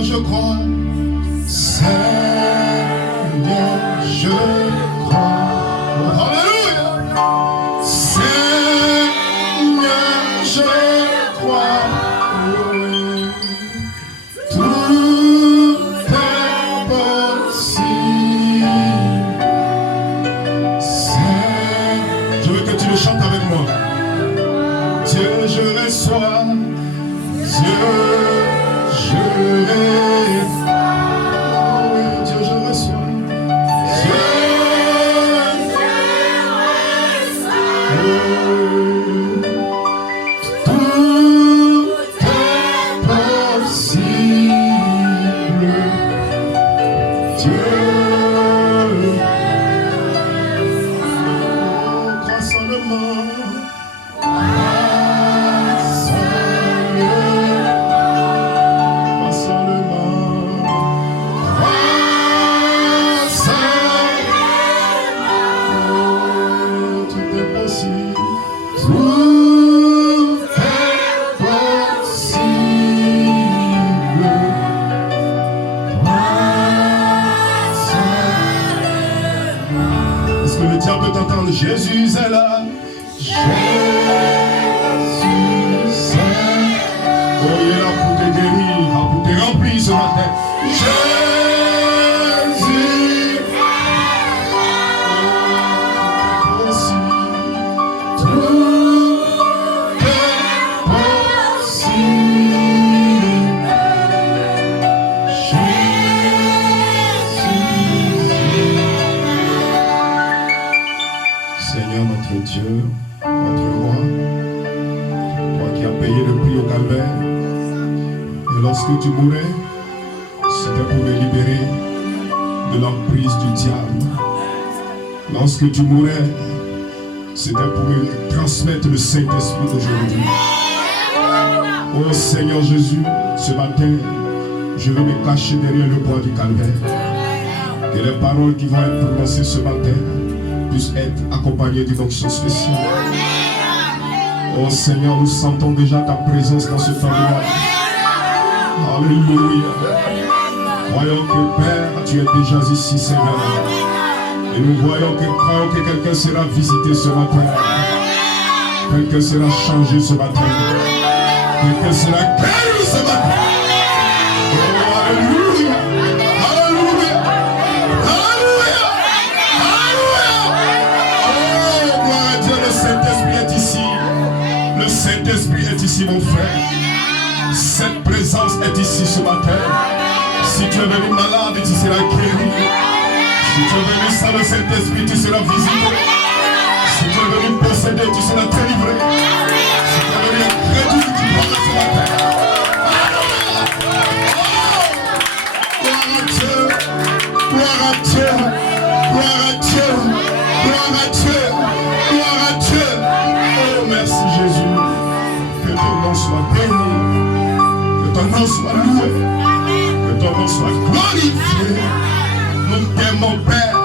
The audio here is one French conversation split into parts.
Seigneur, je crois. Seigneur, je crois. Alléluia. Seigneur, je crois. Tout est possible. Je veux que tu le chantes avec moi. Dieu, je reçois. Dieu, je reçois. Oh oui, Dieu, je reçois. Dieu, je reçois. Tout est possible. Dieu, crois seulement. Jésus est là. Jésus est là. Oh, il est là pour te guérir, pour te remplir ce matin. Jésus est là. Aussi, tout est possible. Seigneur notre Dieu, notre roi, toi qui as payé le prix au calvaire, et lorsque tu mourais, c'était pour me libérer de l'emprise du diable. Lorsque tu mourais, c'était pour me transmettre le Saint-Esprit d'aujourd'hui. Oh Seigneur Jésus, ce matin, je veux me cacher derrière le bois du calvaire. Que les paroles qui vont être prononcées ce matin puissent être accompagnées d'une onction spéciale. Oh Seigneur, nous sentons déjà ta présence dans ce endroit. Alléluia. Croyons que Père, tu es déjà ici, Seigneur. Et nous croyons que quelqu'un sera visité ce matin. Quelqu'un sera changé ce matin. Quelqu'un sera guéri ce matin. Oh, alléluia. Alléluia. Alléluia. Alléluia. Oh, gloire à Dieu, le Saint-Esprit est ici. Le Saint-Esprit est ici, mon frère. Cette présence est ici ce matin. Si tu es venu malade, tu seras guéri. Si tu es venu sans le Saint-Esprit, tu seras visité. Si tu es venu possédé, tu seras délivré. Si tu es venu incrédule, tu pourras ce matin. Gloire à Dieu, gloire à Dieu, gloire à Dieu, gloire à Dieu, gloire à Dieu. Oh merci Jésus. Que ton nom soit béni. Que ton nom soit loué. Que ton nom soit glorifié. Nous t'aimons, Père.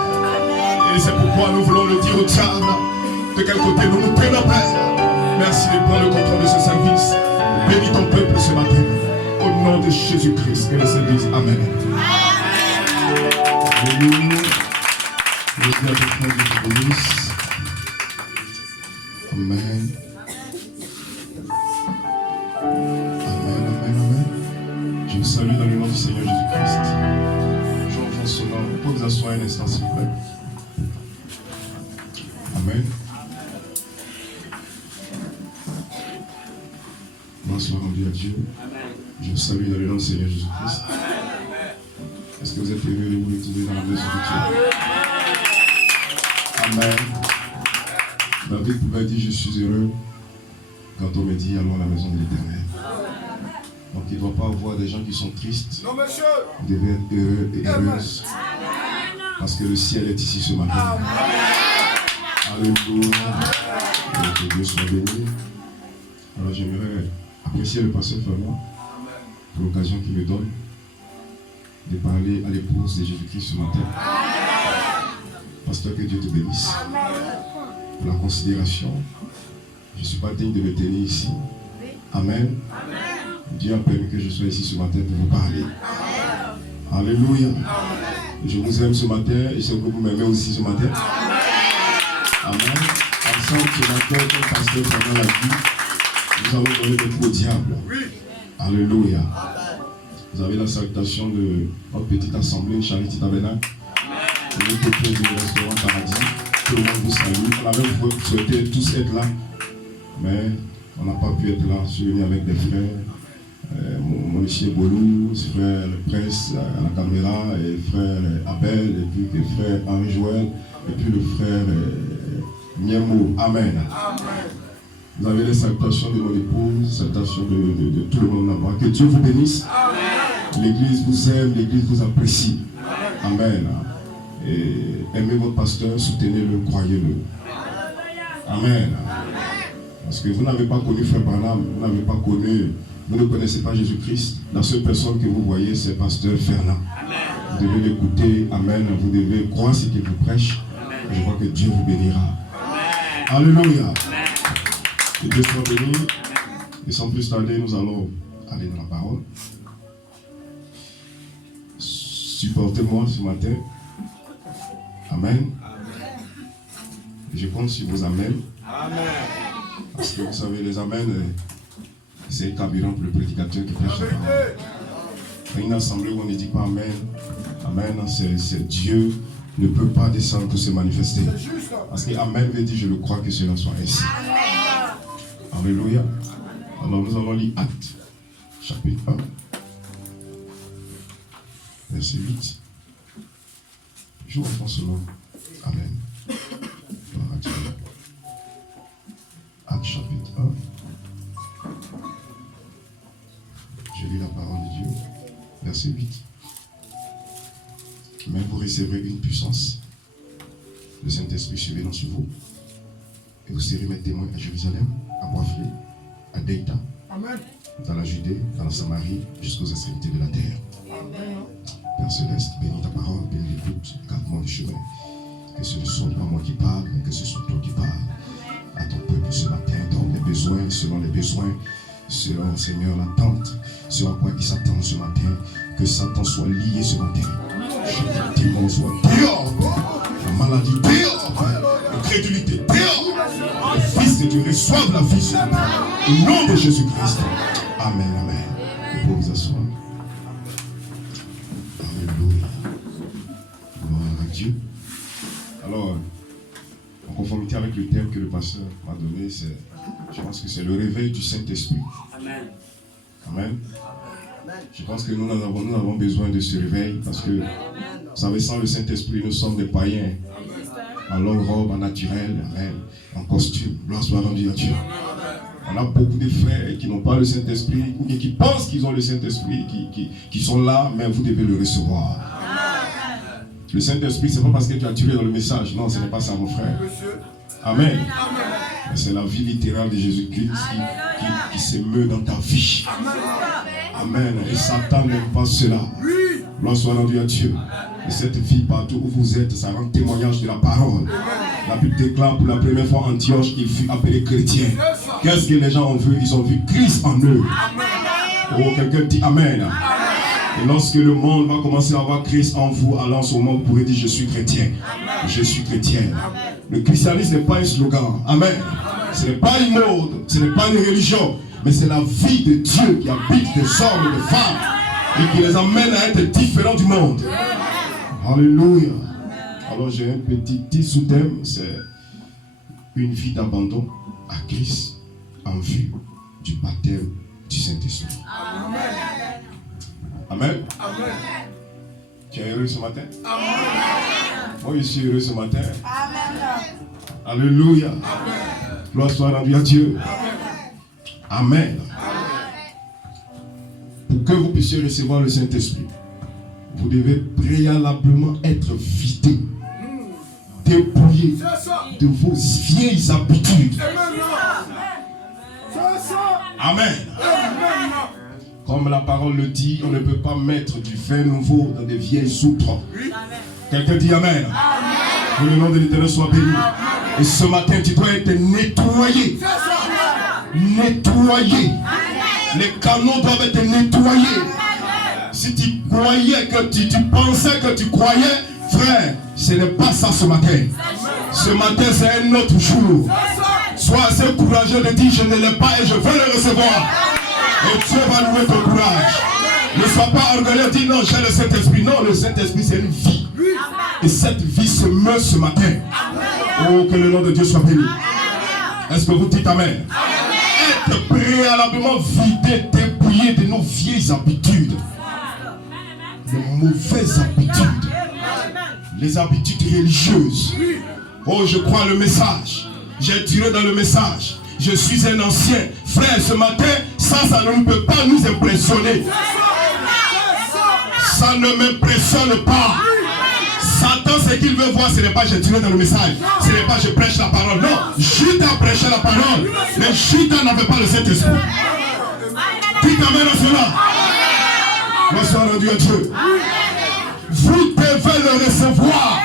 Et c'est pourquoi nous voulons le dire au diable. De quel côté nous nous prenons, Père. Merci de prendre le contrôle de ce service. Bénis ton peuple ce matin. Au nom de Jésus-Christ. Que le Seigneur dise Amen. Alléluia. Je dis à ton frère de bénisse. Amen. Amen, amen, amen. Je vous salue dans le nom du Seigneur Jésus-Christ. J'envoie son nom. Vous pouvez vous asseoir un instant, s'il vous plaît. Amen. Gloire soit rendue à Dieu. Je vous salue dans le nom du Seigneur Jésus-Christ. Est-ce que vous êtes heureux de vous retrouver dans la maison de Dieu? Amen. David pouvait dire je suis heureux quand on me dit allons à la maison de l'Éternel. Donc il ne doit pas avoir des gens qui sont tristes. Non, monsieur. Vous devez être heureux et heureuses. Parce que le ciel est ici ce matin. Alléluia. Que Dieu soit béni. Alors j'aimerais apprécier le pasteur Fernand pour l'occasion qu'il me donne de parler à l'épouse de Jésus-Christ ce matin. Pasteur, que Dieu te bénisse. Pour la considération, je ne suis pas digne de me tenir ici. Amen. Dieu a permis que je sois ici ce matin pour vous parler. Alléluia. Je vous aime ce matin et je sais que vous m'aimez aussi ce matin. Amen. Ensemble ce matin, comme pasteur pendant la vie, nous allons donner des coups au diable. Alléluia. Vous avez la salutation de notre petite assemblée, Charity Tabernacle. De l'autre côté du restaurant Paradis. Tout le monde vous salue. On avait souhaité tous être là, mais on n'a pas pu être là. Je suis venu avec des frères. Mon monsieur Bolou, frère le prince à la caméra, et frère Abel, et puis le frère Henri Joël, et puis le frère Niemo. Amen. Vous avez les salutations de mon épouse, salutations de tout le monde là-bas. Que Dieu vous bénisse. L'église vous aime, l'église vous apprécie. Amen. Et aimez votre pasteur, soutenez-le, croyez-le. Amen. Parce que vous n'avez pas connu Frère Branham, vous n'avez pas connu, vous ne connaissez pas Jésus-Christ. La seule personne que vous voyez, c'est Pasteur Fernand. Vous devez l'écouter. Amen. Vous devez croire ce qu'il vous prêche. Je crois que Dieu vous bénira. Alléluia. Que Dieu soit béni. Et sans plus tarder, nous allons aller dans la parole. Supportez-moi ce matin. Amen. Et je compte sur vos amens. Amen. Parce que vous savez, les amens, c'est carburant pour le prédicateur qui prêche la parole. Dans une assemblée où on ne dit pas amen, amen, c'est Dieu ne peut pas descendre pour se manifester. Parce que amen veut dire je le crois que cela soit ainsi. Alléluia. Alors nous allons lire Actes, chapitre 1, verset 8. Je vous reprends ce nom. Amen. Actes chapitre 1. Je lis la parole de Dieu. Verset 8. Mais vous recevrez une puissance. Le Saint-Esprit survenant sur vous. Et vous serez mes témoins à Jérusalem, à Boisflé, à Deïta, dans la Judée, dans la Samarie, jusqu'aux extrémités de la terre. Amen. Père Céleste, bénis ta parole, bénis l'écoute, garde-moi du chemin. Que ce ne soit pas moi qui parle, mais que ce soit toi qui parles. À ton peuple ce matin, donne les besoins, selon Seigneur l'attente, sur quoi il s'attend ce matin. Que Satan soit lié ce matin. Que le démon soit dehors. La maladie dehors. L'incrédulité dehors. Les fils de Dieu reçoivent la vie ce matin. Au nom de Jésus-Christ. Amen, amen. Vous pouvez vous asseoir. Alléluia. Gloire à Dieu. Alors, en conformité avec le thème que le pasteur m'a donné, je pense que c'est le réveil du Saint-Esprit. Amen. Amen. Je pense que nous avons besoin de ce réveil parce que, vous savez, sans le Saint-Esprit, nous sommes des païens. En longue robe, en naturel, amen, en costume. Gloire soit rendue à Dieu. On a beaucoup de frères qui n'ont pas le Saint-Esprit ou qui pensent qu'ils ont le Saint-Esprit, qui sont là, mais vous devez le recevoir. Le Saint-Esprit, ce n'est pas parce que tu as tué dans le message. Non, ce n'est pas ça, mon frère. Amen. C'est la vie littérale de Jésus-Christ qui s'émeut dans ta vie. Amen. Et Satan n'aime pas cela. Gloire soit rendue à Dieu. Et cette vie, partout où vous êtes, ça rend témoignage de la parole. La Bible déclare pour la première fois Antioche, il fut appelé chrétien. Qu'est-ce que les gens ont vu? Ils ont vu Christ en eux. Oh, quelqu'un dit Amen. Et lorsque le monde va commencer à avoir Christ en vous, alors en ce moment, vous pourrez dire je suis chrétien. Je suis chrétien. Le christianisme n'est pas un slogan. Amen. Ce n'est pas une mode, ce n'est pas une religion, mais c'est la vie de Dieu qui habite des hommes et des femmes et qui les amène à être différents du monde. Alléluia. Alors j'ai un petit sous-thème, c'est une vie d'abandon à Christ en vue du baptême du Saint-Esprit. Amen. Amen. Amen. Tu es heureux ce matin? Amen. Moi je suis heureux ce matin. Amen. Alléluia. Amen. Gloire soit rendue à Dieu. Amen. Amen. Pour que vous puissiez recevoir le Saint-Esprit, vous devez préalablement être vidé, dépouillé de vos vieilles habitudes. Amen. Comme la parole le dit, on ne peut pas mettre du vin nouveau dans des vieilles outres. Quelqu'un dit Amen. Que le nom de l'Éternel soit béni. Et ce matin, tu dois être nettoyé. Nettoyé. Les canaux doivent être nettoyés. Si tu croyais que tu pensais que tu croyais, frère, ce n'est pas ça ce matin. Ce matin, c'est un autre jour. Sois assez courageux de dire, je ne l'ai pas et je veux le recevoir. Et Dieu va louer ton courage. Ne sois pas orgueilleux, dis non, j'ai le Saint-Esprit. Non, le Saint-Esprit, c'est une vie. Et cette vie se meurt ce matin. Oh, que le nom de Dieu soit béni. Est-ce que vous dites Amen? Être préalablement vidé, dépouillé de nos vieilles habitudes. De mauvaises habitudes. Les habitudes religieuses. Oh, je crois le message. J'ai tiré dans le message. Je suis un ancien. Frère, ce matin, ça ne peut pas nous impressionner. Ça ne m'impressionne pas. Satan, ce qu'il veut voir, ce n'est pas j'ai tiré dans le message. Ce n'est pas je prêche la parole. Non, Judas prêchait la parole. Mais Judas n'avait pas le Saint-Esprit. Dites amen à cela. Bonsoir rendu à Dieu. Vous devez le recevoir.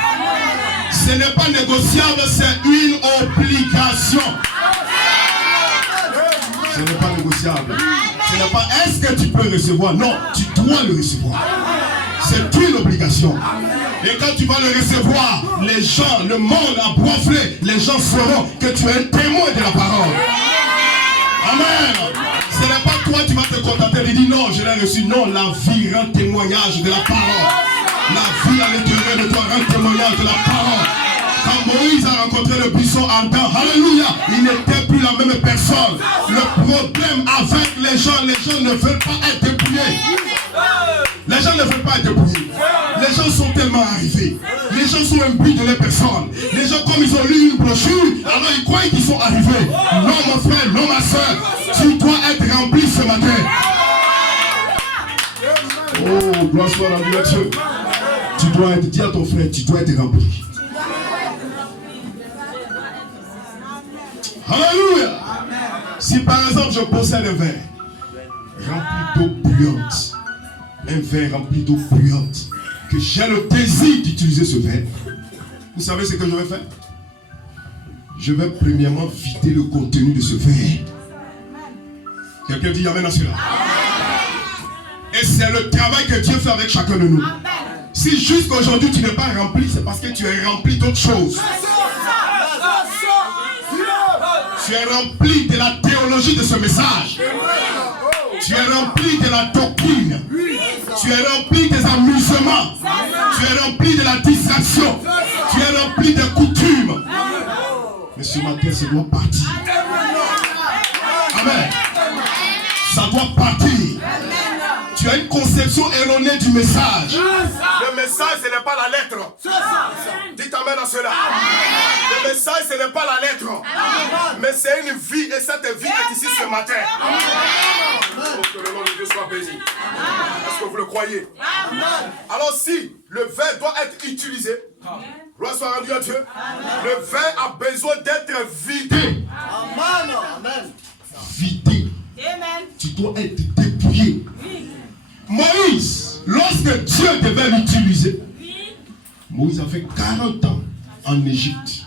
Ce n'est pas négociable, c'est une obligation. Ce n'est pas négociable. Ce n'est pas est-ce que tu peux recevoir. Non, tu dois le recevoir. C'est une obligation. Et quand tu vas le recevoir, les gens, le monde a boiflé. Les gens sauront que tu es un témoin de la parole. Amen. Ce n'est pas toi, tu vas te contenter de dire non, je l'ai reçu. Non, la vie rend témoignage de la parole. La vie à l'intérieur de toi rend témoignage de la parole. Quand Moïse a rencontré le buisson ardent, alléluia, il n'était plus la même personne. Le problème avec les gens ne veulent pas être dépouillés. Les gens ne veulent pas être dépouillés. Les gens sont tellement arrivés. Les gens sont imbus de leur personne. Les gens, comme ils ont lu une brochure, alors ils croient qu'ils sont arrivés. Non, mon frère, non, ma soeur, tu dois être rempli ce matin. Oh, gloire soit rendue à Dieu. Tu dois être, dis à ton frère, tu dois être rempli. Alléluia. Si par exemple je possède un verre rempli d'eau bouillante, un verre rempli d'eau bouillante, que j'ai le désir d'utiliser ce verre, vous savez ce que je vais faire? Je vais premièrement vider le contenu de ce verre. Quelqu'un dit amen à cela. Et c'est le travail que Dieu fait avec chacun de nous. Si jusqu'aujourd'hui tu n'es pas rempli, c'est parce que tu es rempli d'autres choses. Tu es rempli de la théologie de ce message. Tu es rempli de la doctrine. Tu es rempli des amusements. Tu es rempli de la distraction. Tu es rempli de coutumes. Mais ce matin, ça doit partir. Amen. Ça doit partir. Tu as une conception erronée du message. Le message, ce n'est pas la lettre. Dites amen à cela. Le message, ce n'est pas la lettre. Mais c'est une vie. Et cette vie est ici ce matin. Oh, que le nom de Dieu soit béni. Est-ce que vous le croyez? Alors si le verre doit être utilisé, gloire soit rendue à Dieu, le verre a besoin d'être vidé. Amen. Vidé. Tu dois être dépouillé. Moïse, lorsque Dieu devait l'utiliser, Moïse a fait 40 ans en Égypte.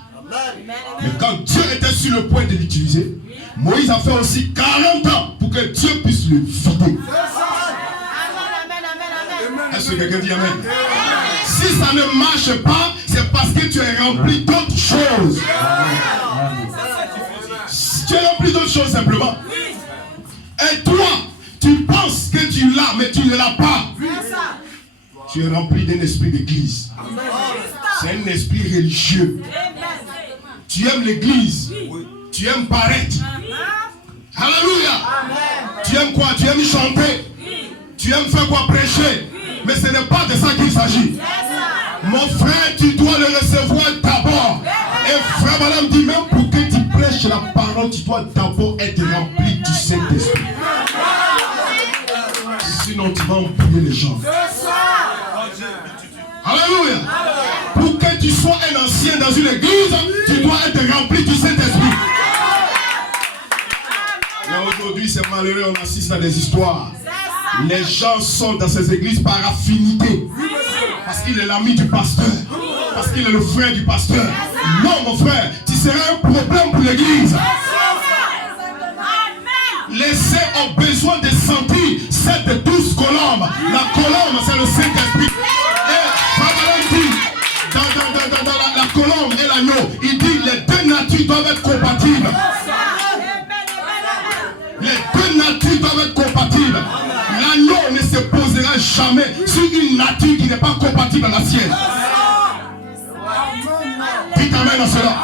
Mais quand Dieu était sur le point de l'utiliser, Moïse a fait aussi 40 ans pour que Dieu puisse le vider. Est-ce que quelqu'un dit amen? Si ça ne marche pas, c'est parce que tu es rempli d'autres choses. Tu es rempli d'autres choses simplement. Et toi, tu penses que tu l'as, mais tu ne l'as pas. Tu es rempli d'un esprit d'église. C'est un esprit religieux. Tu aimes l'église. Tu aimes paraître. Alléluia. Tu aimes quoi? Tu aimes chanter. Tu aimes faire quoi? Prêcher. Mais ce n'est pas de ça qu'il s'agit. Mon frère, tu dois le recevoir d'abord. Et frère, madame dit, même pour que tu prêches la parole, tu dois d'abord être rempli du Saint-Esprit. Sinon, tu vas embrouiller les gens. Alléluia. Pour que tu sois un ancien dans une église, tu dois être rempli du Saint-Esprit. Mais aujourd'hui, c'est malheureux, on assiste à des histoires. Les gens sont dans ces églises par affinité. Parce qu'il est l'ami du pasteur. Parce qu'il est le frère du pasteur. Non, mon frère, tu seras un problème pour l'église. Les saints ont besoin de sentir cette douce colonne colombe. La colombe, c'est le Saint-Esprit. Et Frère dit, dans la colombe et l'agneau, il dit les deux natures doivent être compatibles. Les deux natures doivent être compatibles. L'agneau ne se posera jamais sur une nature qui n'est pas compatible à la sienne. Dites amen à cela.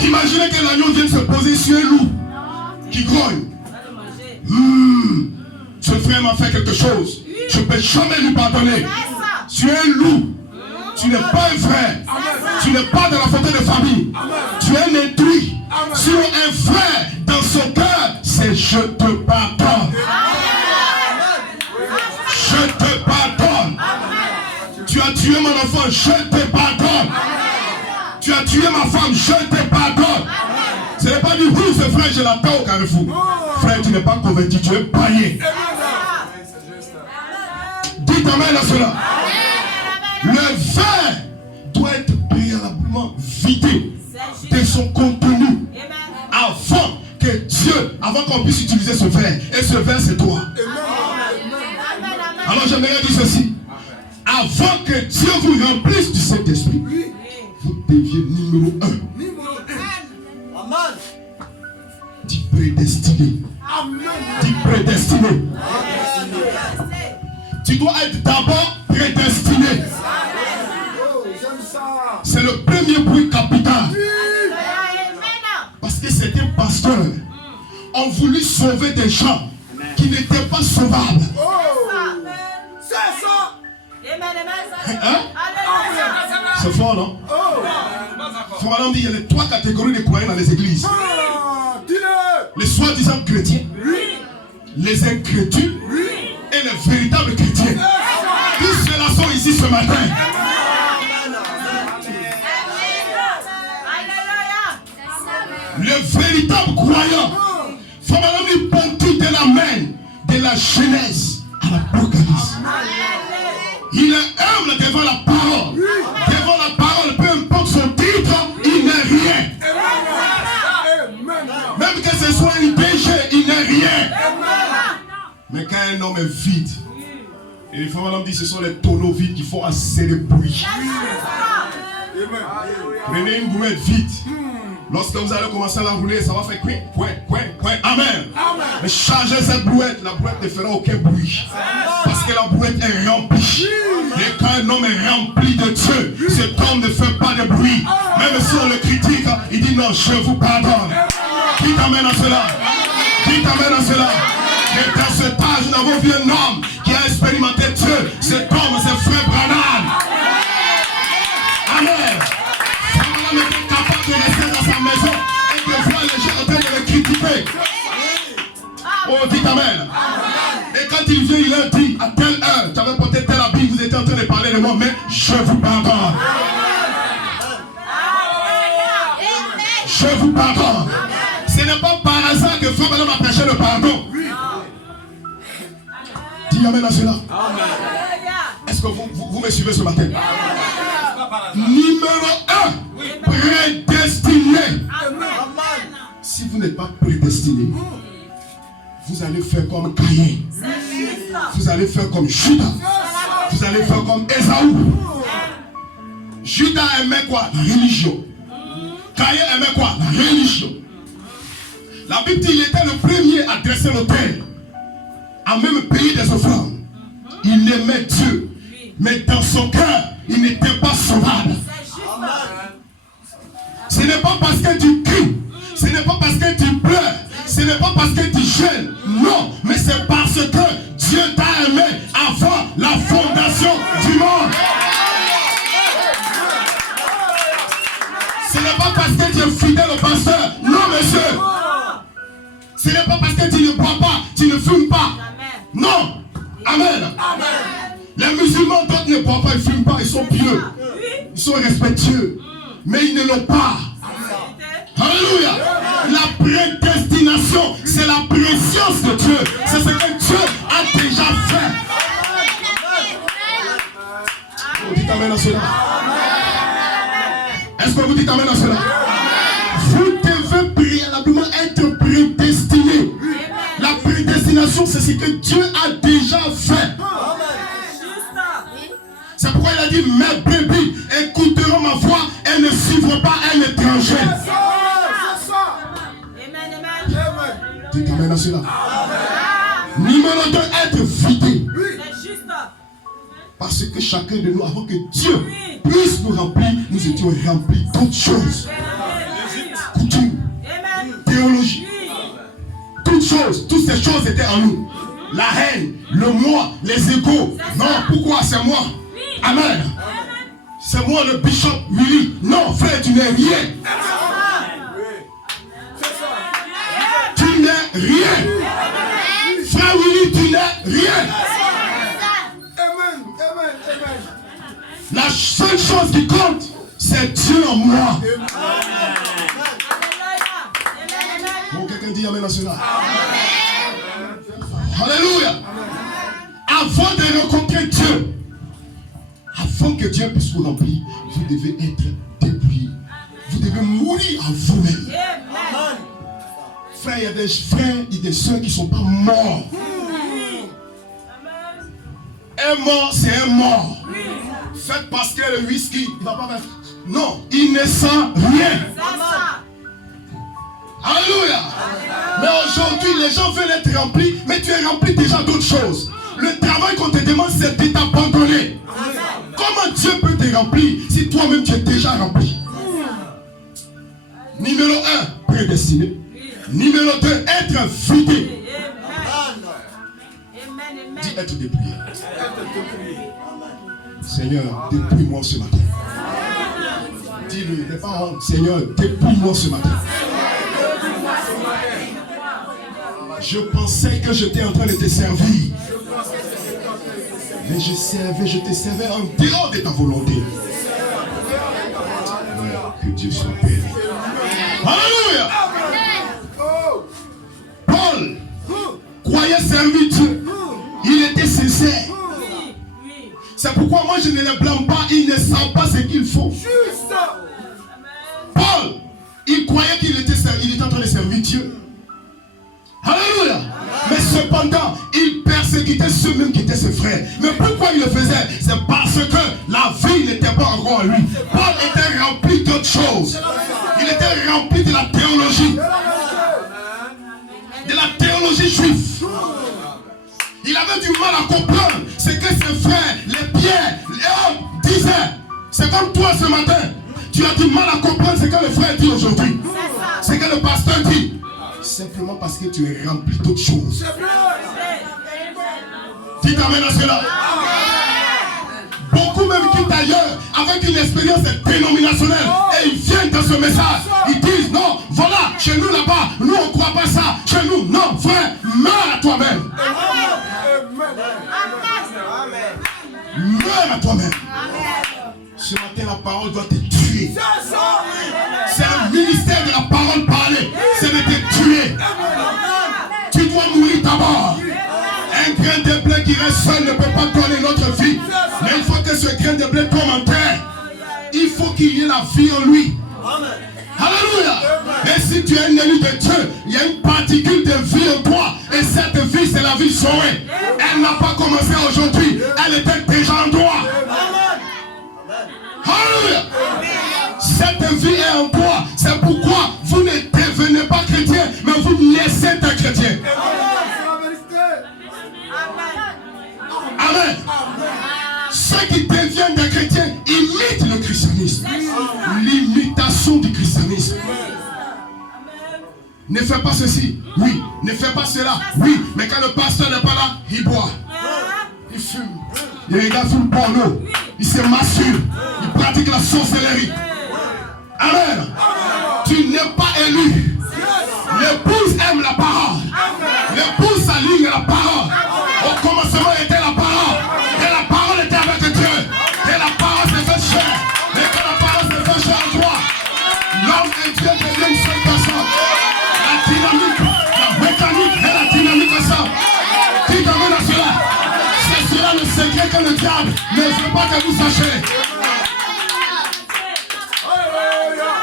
Imaginez que l'agneau vienne se poser sur un loup qui grogne. Ce frère m'a fait quelque chose. Je ne peux jamais lui pardonner. Tu es un loup. Tu n'es pas un frère. Tu n'es pas de la faute de famille. Tu es un intrus. Sur un frère, dans son cœur, c'est je te pardonne. Je te pardonne. Tu as tué mon enfant, je te pardonne. Tu as tué ma femme, je te pardonne. Ce n'est pas du tout ce frère, je l'attends au carrefour. Frère, tu n'es pas convaincu, tu es païen. Dites amen à cela. Le verre doit être préalablement vidé de son contenu avant que Dieu, avant qu'on puisse utiliser ce verre. Et ce verre, c'est toi. Alors j'aimerais dire ceci. Avant que Dieu vous remplisse du Saint-Esprit, vous deviez numéro 1. Dis prédestiné. Dis prédestiné. Tu dois être d'abord prédestiné. C'est le premier bruit capital. Parce que certains pasteurs ont voulu sauver des gens qui n'étaient pas sauvables. C'est ça. Hein? C'est fort, non? Frère dit, il y a les 3 catégories de croyants dans les églises. Les soi-disant chrétiens, les incrédules et les véritables chrétiens. Tous ceux-là sont ici ce matin. Le véritable croyant, frère, il ponctue de la main de la Genèse à l'Apocalypse. Il est humble devant la parole. Devant la parole, peu importe son titre, il n'est rien. Même que ce soit un péché, il n'est rien. Mais quand un homme est vide, et il faut maintenant dire ce sont les tonneaux vides qui font assez de bruit. Prenez une brouette vide. Lorsque vous allez commencer à la rouler, ça va faire coin, coin, coin, coin. Amen. Mais chargez cette brouette, la brouette ne fera aucun bruit. Parce que la brouette est remplie. Et quand un homme est rempli de Dieu, cet homme ne fait pas de bruit. Même si on le critique, il dit non, je vous pardonne. Qui t'amène à cela? Qui t'amène à cela? Et dans cet âge, nous avons vu un homme qui a expérimenté Dieu. Cet homme, c'est Frère Branham. Amen. Branham était capable de rester dans sa maison et de voir les gens en train de le critiquer. Oh, dites Amen. Et quand il vient, il leur dit, à telle heure, tu avais porté tel habit, vous étiez en train de parler de moi, mais je vous pardonne. Je vous pardonne. Ce n'est pas par hasard que Frère Branham a prêché le pardon. Dis Amen à cela. Est-ce que vous me suivez ce matin? Numéro 1, prédestiné. Si vous n'êtes pas prédestiné, vous allez faire comme Caïn. Vous allez faire comme Judas. Vous allez faire comme Ésaü. Judas aimait quoi? La religion. Caïn aimait quoi? La religion. La Bible dit qu'il était le premier à dresser l'autel, à même payer des offrandes. Il aimait Dieu, mais dans son cœur, il n'était pas sauvable. Ce n'est pas parce que tu cries, ce n'est pas parce que tu pleures, ce n'est pas parce que tu gênes. Non, mais c'est parce que Dieu t'a aimé avant la fondation du monde. Ce n'est pas parce que tu es fidèle au pasteur. Non, monsieur. Ce n'est pas parce que tu ne bois pas, tu ne fumes pas. Non. Amen. Les musulmans, d'autres ne boivent pas, ils ne fument pas, ils sont pieux. Ils sont respectueux. Mais ils ne l'ont pas. Alléluia. La prédestination, c'est la préscience de Dieu. C'est ce que Dieu a déjà fait. Vous dites amen à cela. Est-ce que vous dites amen à cela? Vous devez préalablement être prédestiné. La prédestination, c'est ce que Dieu a déjà fait. dit, mes brebis écouteront ma voix et ne suivront pas un étranger. Dites amen à cela. Numéro 2, être vidé. Parce que chacun de nous, avant que Dieu puisse nous remplir, nous étions remplis d'autres choses. Coutume, théologie, toutes choses, toutes ces choses étaient en nous. La haine, le moi, les égos. Non, pourquoi c'est moi? Amen. C'est moi le bishop Willy. Non, frère, tu n'es rien. Tu n'es rien. Frère Willy, tu n'es rien. La seule chose qui compte, c'est Dieu en moi. Bon, quelqu'un dit amen à cela. Alléluia. Avant de rencontrer Dieu, avant que Dieu puisse vous remplir, vous devez être dépouillé. Vous devez mourir à vous-même. Frère, il y a des frères et des soeurs qui ne sont pas morts. Un mort, c'est un mort. Faites parce que le whisky, il ne va pas faire. Non, il ne sent rien. Alléluia. Mais aujourd'hui, les gens veulent être remplis, mais tu es rempli déjà d'autres choses. Le travail qu'on te demande, c'est de t'abandonner. Comment Dieu peut te remplir si toi-même tu es déjà rempli? Numéro 1, prédestiné. Numéro 2, être vidé. Dis être dépouillé. Seigneur, dépouille-moi ce matin. Dis-le, n'aie pas honte. Seigneur, dépouille-moi ce matin. Je pensais que j'étais en train de te servir. Mais je te servais en dehors de ta volonté. Que Dieu soit béni. Alléluia. Paul croyait servir Dieu. Il était sincère. C'est pourquoi moi je ne les blâme pas. Ils ne savent pas ce qu'il faut. Paul, il croyait qu'il était en train de servir Dieu. Alléluia. Mais cependant, il persécutait ceux-mêmes qui étaient ses frères. Mais pourquoi il le faisait? C'est parce que la vie n'était pas encore en lui. Paul était rempli d'autres choses. Il était rempli de la théologie. De la théologie juive. Il avait du mal à comprendre ce que ses frères, les Pierre, les hommes disaient. C'est comme toi ce matin. Tu as du mal à comprendre ce que le frère dit aujourd'hui. Ce que le pasteur dit. Simplement parce que tu es rempli d'autres choses. Dites amen à cela. Beaucoup même quittent ailleurs avec une expérience dénominationnelle et ils viennent dans ce message. Ils disent non, voilà, chez nous là-bas, nous on ne croit pas ça. Chez nous, non, frère, meurs à toi-même. Meurs à toi-même. Ce matin, la parole doit te tuer. C'est un ministère de la parole parlée. C'est de te tuer. Tu dois mourir d'abord. Un grain de blé qui reste seul ne peut pas donner notre vie. Mais il faut que ce grain de blé tombe en terre. Il faut qu'il y ait la vie en lui. Alléluia. Et si tu es un élu de Dieu, il y a une particule de vie en toi. Et cette vie, c'est la vie sauvée. Elle n'a pas commencé aujourd'hui. Elle était déjà en toi. Alléluia. Cette vie est en toi. C'est pourquoi vous ne devenez pas chrétien, mais vous laissez être chrétien. Amen. Ceux qui deviennent des chrétiens imitent le christianisme. L'imitation du christianisme. Ne fais pas ceci. Oui. Ne fais pas cela. Oui. Mais quand le pasteur n'est pas là, il boit. Il fume. Il regarde sur le porno. Il se masturbe. Il pratique la sorcellerie. Amen. Tu n'es pas élu. L'épouse aime la parole. L'épouse s'aligne à la parole. Au commencement était la parole. Et la parole était avec Dieu. Et la parole s'est fait chair. Et quand la parole s'est fait chair en toi, l'homme et Dieu deviennent une seule personne. La dynamique, la mécanique et la dynamique ensemble. Qui t'amène à cela? C'est cela le secret que le diable ne veut pas que vous sachiez.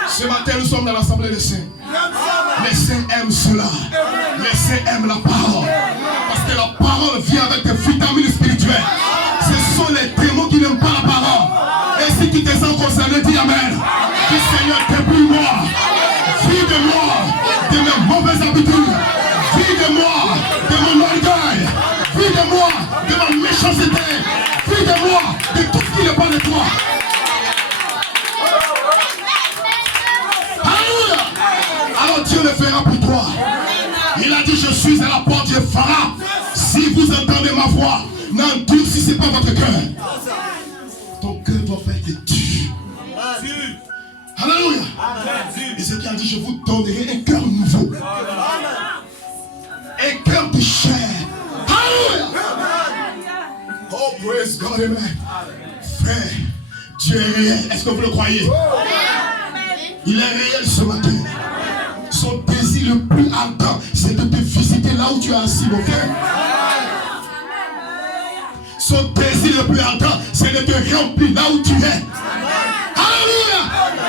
Ce matin, nous sommes dans l'assemblée des saints. Les saints aiment cela. Les saints aiment la parole. Parce que la parole vient avec des vitamines spirituelles. Ce sont les démons qui n'aiment pas la parole. tu te sens concerné, dis Amen. Dis Seigneur, dépouille-moi. Vide-moi de mes mauvaises habitudes. Vide-moi de mon orgueil. Vide-moi de ma méchanceté. Vide-moi de tout ce qui n'est pas de toi. Alléluia. Alors Dieu le fera pour toi. Il a dit, je suis à la porte, je ferai. Si vous entendez ma voix, n'endurcissez pas votre cœur. Ton cœur doit être dur. Alléluia. Et ce qui a dit, je vous donnerai un cœur nouveau. Un cœur de chair. Alléluia. Oh, praise God, amen. Frère, Dieu est réel. Est-ce que vous le croyez? Il est réel ce matin. Son désir le plus ardent, c'est de te visiter là où tu es assis, mon frère. Son désir le plus ardent, c'est de te remplir là où tu es. Alléluia.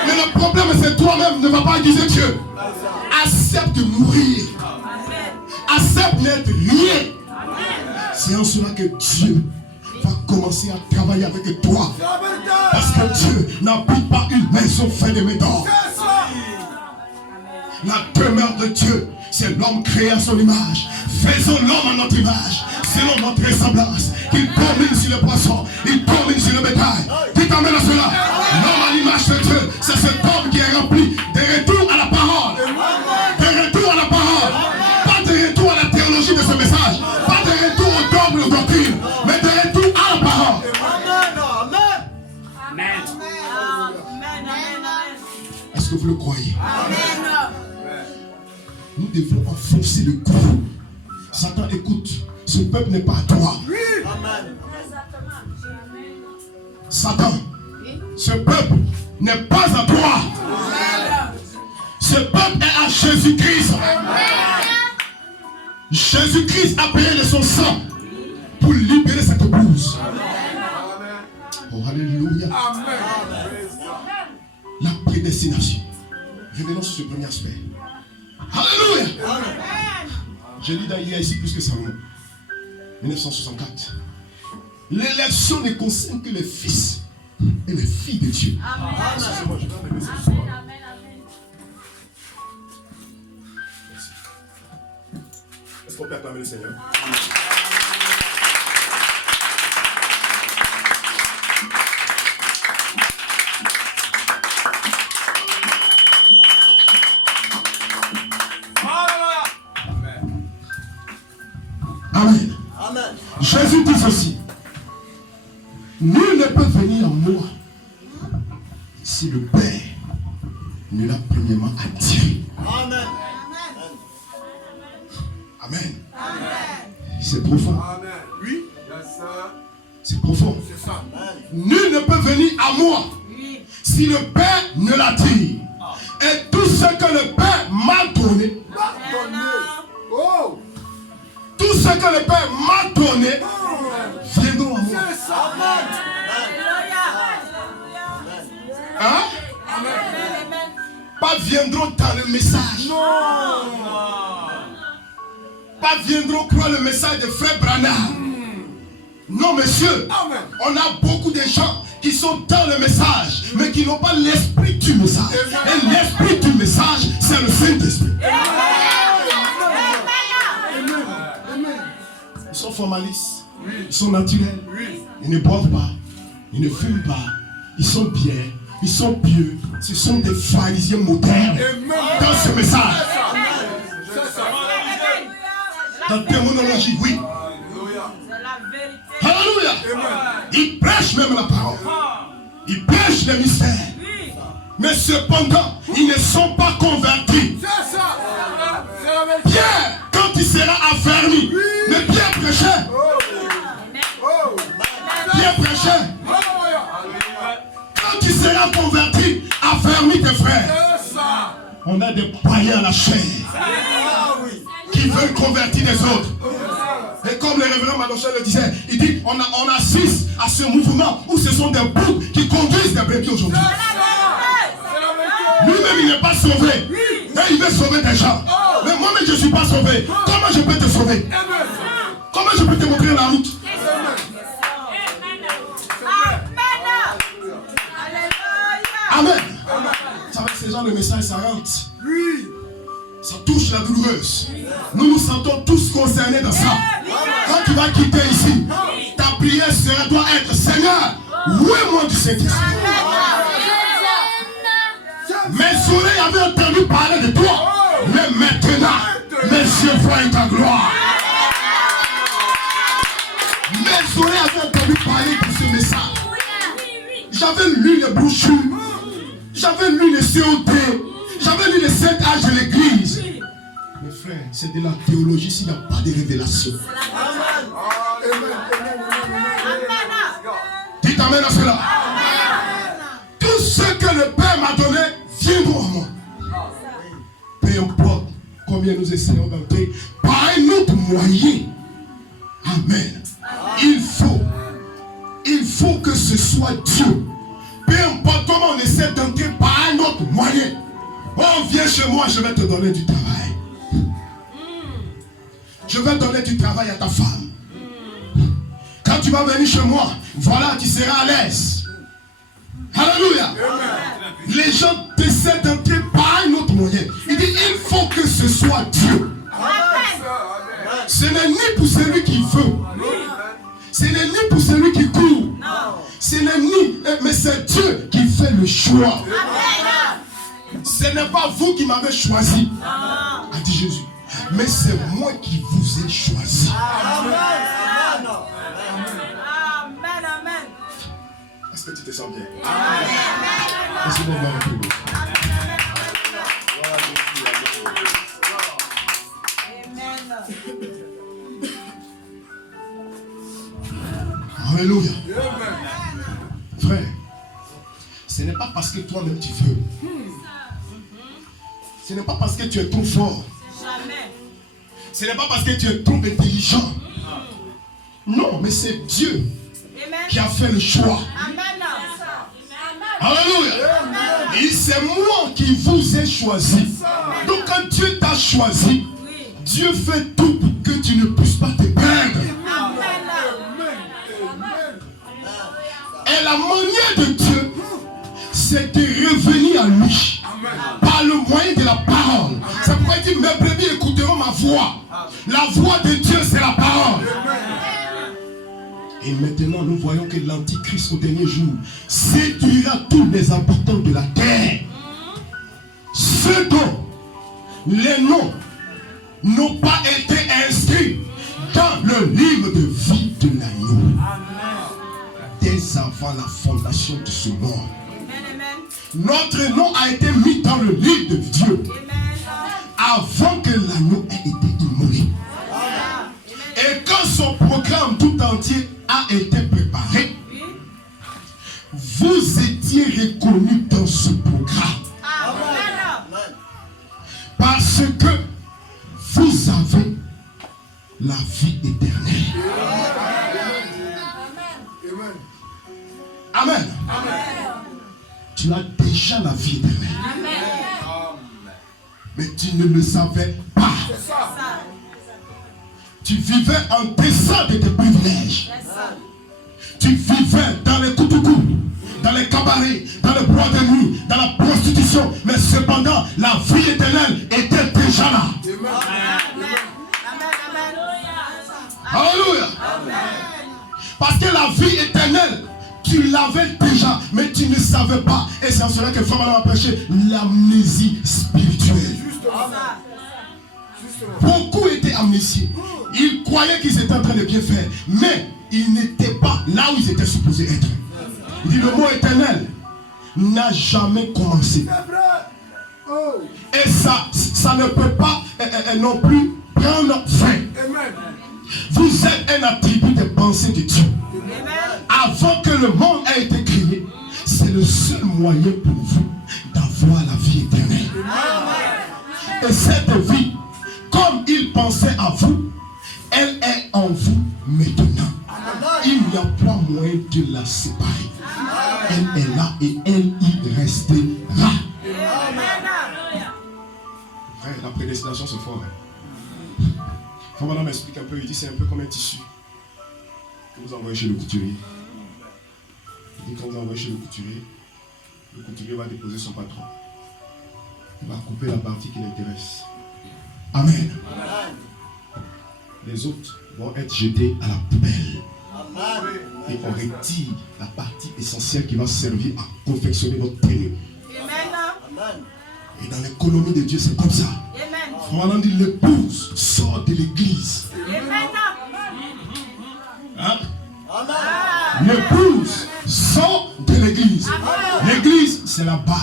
Mais le problème, c'est toi-même ne va pas accuser Dieu. Accepte de mourir. Accepte d'être rien. C'est en cela que Dieu va commencer à travailler avec toi. Parce que Dieu n'habite pas une maison faite de métaux. La demeure de Dieu, c'est l'homme créé à son image. Faisons l'homme à notre image, selon notre ressemblance. Il domine sur les poissons, il domine sur le bétail. Dites amen à cela. L'homme à l'image de Dieu, c'est cet homme qui est rempli de retour à la parole. De retour à la parole. Pas de retour à la théologie de ce message. Pas de retour aux dogmes, aux doctrines. Mais de retour à la parole. Amen. Est-ce que vous le croyez? Amen. Nous devons enfoncer le cou. Satan, écoute, ce peuple n'est pas à toi. Satan, ce peuple n'est pas à toi. Ce peuple est à Jésus-Christ. Jésus-Christ a payé de son sang pour libérer cette épouse. Oh, alléluia. La prédestination. Revenons sur ce premier aspect. Alléluia. J'ai lu il y a ici plus que ça. 1964. L'élection ne concerne que les fils et les filles de Dieu. Excusez-moi, je vais lever ce soir. Est-ce qu'on peut acclamer le Seigneur? Amen. Amen. Jésus dit ceci. Nul ne peut venir à moi si le Père ne l'a premièrement attiré. Amen. Amen. C'est profond. Amen. Oui. C'est profond. C'est ça. Nul ne peut venir à moi si le Père ne l'attire. Et tout ce que le Père m'a donné. Oh. Tout ce que le Père m'a donné viendront à moi. Hein? Pas viendront dans le message. Non. Pas viendront croire le message de Frère Branham. Non, monsieur. Amen. On a beaucoup de gens qui sont dans le message, mais qui n'ont pas l'esprit du message. Et l'esprit du message, c'est le Saint-Esprit. Ils sont formalistes, ils sont naturels, ils ne boivent pas, ils ne fument pas, ils sont bien, ils sont pieux. Ce sont des pharisiens modernes dans ce message. Dans la terminologie, oui. Alléluia. Ils prêchent même la parole. Ils prêchent les mystères. Mais cependant, ils ne sont pas convertis. Pierre, quand il sera affermi, mais Pierre prêchait. Pierre prêchait. Quand tu seras converti, affermis tes frères. On a des païens à la chair qui veulent convertir les autres. Et comme le révérend Madoché le disait, il dit on assiste à ce mouvement où ce sont des boucs qui conduisent des brebis aujourd'hui. Lui-même il n'est pas sauvé. Mais il veut sauver des gens. Mais moi-même je ne suis pas sauvé. Comment je peux te sauver? Comment je peux te montrer la route? Amen. Vous savez, ces gens de messages, ça rentre. Ça touche la douloureuse. Nous nous sentons tous concernés dans ça. Quand tu vas quitter ici, ta prière doit être Seigneur, oué-moi du Saint-Esprit. Mes oreilles avaient entendu parler de toi, mais maintenant, mes yeux voient ta gloire. Mes oreilles avaient entendu parler de ce message. J'avais lu les brochures, j'avais lu les COT, j'avais lu les 7 âges de l'église. Mes frères, c'est de la théologie s'il n'y a pas de révélation. Dites amen à cela. Tout ce que le Père m'a donné viendra à moi. Peu importe combien nous essayons d'entrer par un autre moyen. Amen. Il faut que ce soit Dieu. Peu importe comment on essaie d'entrer par un autre moyen. Oh, viens chez moi, je vais te donner du travail. Je vais donner du travail à ta femme. Quand tu vas venir chez moi, voilà, tu seras à l'aise. Alléluia. Les gens essaient d'entrer par un autre moyen. Il dit, il faut que ce soit Dieu. Ce n'est ni pour celui qui veut. Ce n'est ni pour celui qui court. Ce n'est ni, mais c'est Dieu qui fait le choix. Ce n'est pas vous qui m'avez choisi, a dit Jésus, mais c'est moi qui vous ai choisi. Amen. Amen. Est-ce que tu te sens bien? Merci beaucoup. Alléluia. Frère, ce n'est pas parce que toi-même tu veux. Ce n'est pas parce que tu es trop fort. Ce n'est pas parce que tu es trop intelligent. Non, mais c'est Dieu qui a fait le choix. Alléluia. Et c'est moi qui vous ai choisi. Donc quand Dieu t'a choisi, Dieu fait tout pour que tu ne puisses pas te perdre. Et la manière de Dieu, c'est de revenir à lui. Par le moyen de la parole. C'est pourquoi il dit, mes brebis écouteront ma voix. La voix de Dieu, c'est la parole. Et maintenant, nous voyons que l'Antichrist au dernier jour séduira tous les habitants de la terre. Ceux dont les noms n'ont pas été inscrits dans le livre de vie de l'agneau. Dès avant la fondation de ce monde. Notre nom a été mis dans le livre de Dieu avant que l'agneau ait été immolé. Et quand son programme tout entier a été préparé, vous étiez reconnus dans ce programme. Parce que vous avez la vie éternelle. Amen. Tu as déjà la vie éternelle. Mais tu ne le savais pas. Tu vivais en deçà de tes privilèges. Tu vivais dans les coups-de-coups, dans les cabarets, dans le bois de nuit, dans la prostitution. Mais cependant, la vie éternelle était déjà là. Alléluia. Parce que la vie éternelle, tu l'avais déjà, mais tu ne savais pas. Et c'est en cela que Frère Madame a prêché l'amnésie spirituelle. Beaucoup étaient amnésiés. Ils croyaient qu'ils étaient en train de bien faire, mais ils n'étaient pas là où ils étaient supposés être. Il dit, le mot éternel n'a jamais commencé. Et ça ne peut pas non plus prendre fin. Vous êtes un attribut des pensées de Dieu. Avant que le monde ait été créé, c'est le seul moyen pour vous d'avoir la vie éternelle. Et cette vie, comme il pensait à vous, elle est en vous maintenant. Il n'y a pas moyen de la séparer. Elle est là et elle y restera. Frère, la prédestination c'est fort. Faut maintenant m'expliquer un peu. Il dit c'est un peu comme un tissu que vous envoyez chez le couturier. Il dit quand vous envoyez chez le couturier, le couturier va déposer son patron. Il va couper la partie qui l'intéresse. Amen. Amen. Les autres vont être jetés à la poubelle. Amen. Et on retire la partie essentielle qui va servir à confectionner votre tenue. Amen. Et dans l'économie de Dieu, c'est comme ça. Amen. Dit l'épouse sort de l'église. Hein? L'épouse sort de l'église. L'église, c'est la balle.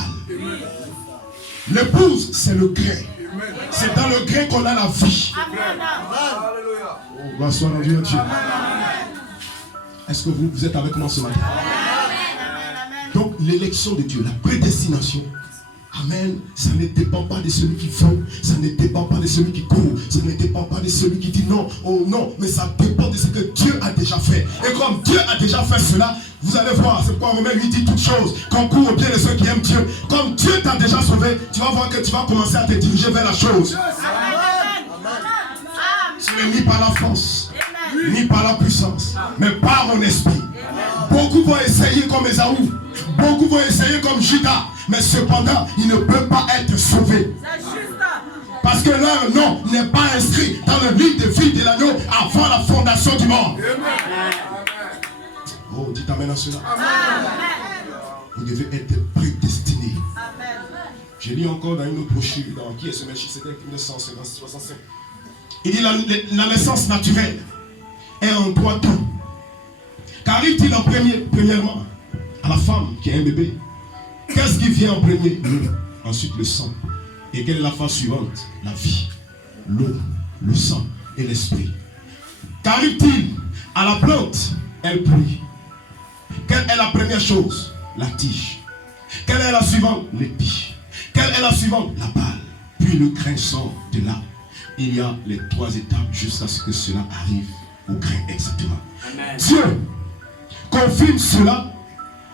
L'épouse, c'est le grain. C'est dans le grain qu'on a la vie. Oh, gloire soit rendue à Dieu. Est-ce que vous êtes avec moi ce matin? Donc, l'élection de Dieu, la prédestination, amen, ça ne dépend pas de celui qui veut, ça ne dépend pas de celui qui court, ça ne dépend pas de celui qui dit non, oh non, mais ça dépend de ce que Dieu a déjà fait. Et comme Dieu a déjà fait cela, vous allez voir, c'est pourquoi Romain lui dit toutes choses, qu'on court au pied de ceux qui aiment Dieu. Comme Dieu t'a déjà sauvé, tu vas voir que tu vas commencer à te diriger vers la chose. Ce n'est ni par la force, ni par la puissance, mais par mon esprit. Beaucoup vont essayer comme Ésaü, beaucoup vont essayer comme Judas, mais cependant, ils ne peuvent pas être sauvés. Parce que leur nom n'est pas inscrit dans le livre de vie de l'agneau avant la fondation du monde. Oh, dites amen à cela. Vous devez être prédestinés. J'ai lu encore dans une autre brochure, dans qui est ce monsieur, c'était 1965. Il dit la naissance naturelle est en 3 temps. Qu'arrive-t-il en premièrement à la femme qui a un bébé? Qu'est-ce qui vient en premier? L'eau, ensuite le sang. Et quelle est la phase suivante? La vie, l'eau, le sang et l'esprit. Qu'arrive-t-il à la plante? Elle pluie. Quelle est la première chose? La tige. Quelle est la suivante? L'épi. Quelle est la suivante? La balle. Puis le grain sort de là. Il y a les 3 étapes jusqu'à ce que cela arrive au grain exactement. Amen. Dieu confirme cela.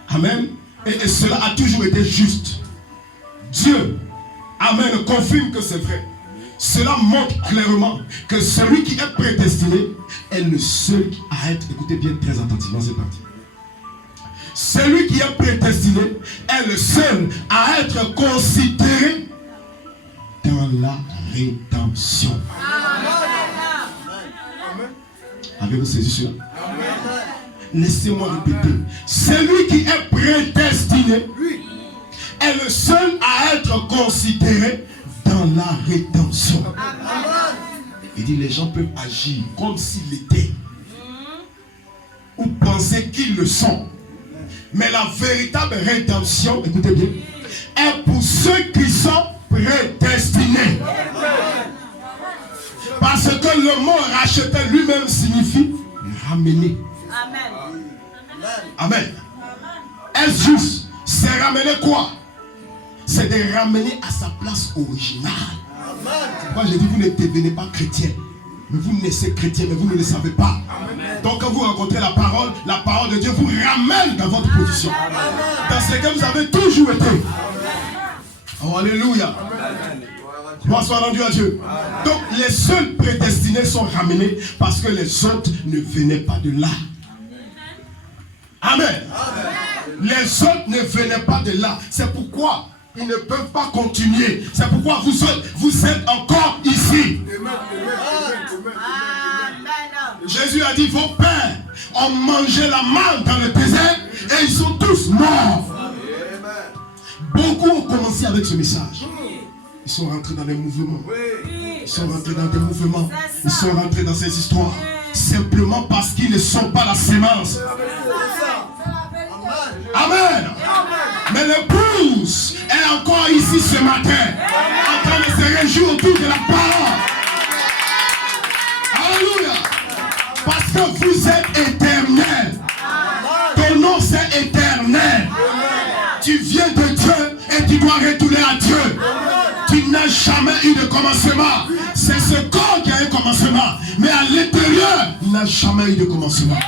Amen. Et cela a toujours été juste. Dieu, amen, confirme que c'est vrai. Cela montre clairement que celui qui est prédestiné est le seul à être, écoutez bien très attentivement, c'est parti. Celui qui est prédestiné est le seul à être considéré dans la rédemption. Avez-vous saisi cela? Laissez-moi répéter. Celui qui est prédestiné est le seul à être considéré dans la rédemption. Il dit les gens peuvent agir comme s'ils l'étaient ou penser qu'ils le sont. Mais la véritable rédemption, écoutez bien, est pour ceux qui sont prédestinés. Parce que le mot racheter lui-même signifie ramener. Amen. Amen. Est-ce juste? C'est ramener quoi? C'est de ramener à sa place originale. Moi j'ai dit vous ne devenez pas chrétien. Mais vous naissez chrétien, mais vous ne le savez pas. Amen. Donc quand vous rencontrez la parole de Dieu vous ramène dans votre position. Amen. Dans ce que vous avez toujours été. Amen. Oh, alléluia. Gloire soit rendue à Dieu. Amen. Donc les seuls prédestinés sont ramenés parce que les autres ne venaient pas de là. Amen. Amen. Les autres ne venaient pas de là. C'est pourquoi ils ne peuvent pas continuer. C'est pourquoi vous êtes encore ici. Jésus a dit, vos pères ont mangé la manne dans le désert et ils sont tous morts. Beaucoup ont commencé avec ce message. Ils sont rentrés dans les mouvements. Ils sont rentrés dans des mouvements. Ils sont rentrés dans ces histoires. Simplement parce qu'ils ne sont pas la sémence. Amen. Mais l'épouse est encore ici ce matin, en train de se réjouir autour de la parole. Alléluia. Parce que vous êtes éternel. Ton nom c'est éternel. Tu viens de Dieu et tu dois retourner à Dieu. Tu n'as jamais eu de commencement. C'est ce corps qui a un commencement. Mais à l'intérieur, il n'a jamais eu de commencement.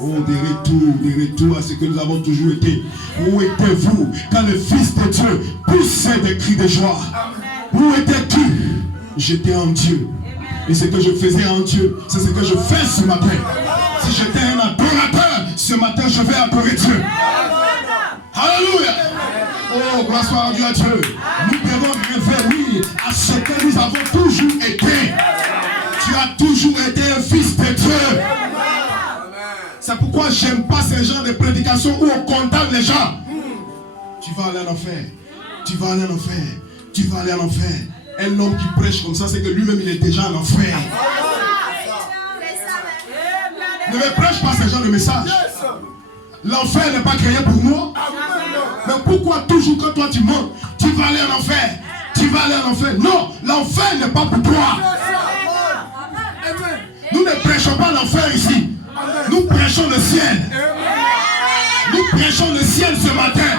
Oh, des retours à ce que nous avons toujours été. Où étiez-vous quand le Fils de Dieu poussait des cris de joie? Où étais-tu? J'étais en Dieu. Et ce que je faisais en Dieu, c'est ce que je fais ce matin. Si j'étais un adorateur, ce matin je vais adorer Dieu. Alléluia. Oh, gloire soit rendue à Dieu. Nous devons référer à ce que nous avons toujours été. Tu as toujours été un fils de Dieu. C'est pourquoi j'aime pas ces genres de prédications où on condamne les gens. Tu vas aller en enfer. Tu vas aller en enfer. Tu vas aller en enfer. Un homme qui prêche comme ça, c'est que lui-même il est déjà en enfer. Ne me prêche pas ce genre de message. L'enfer n'est pas créé pour moi. Mais pourquoi toujours quand toi tu montes, tu vas aller en enfer? Tu vas aller en enfer? Non, l'enfer n'est pas pour toi. Nous ne prêchons pas l'enfer ici. Nous prêchons le ciel. Nous prêchons le ciel ce matin.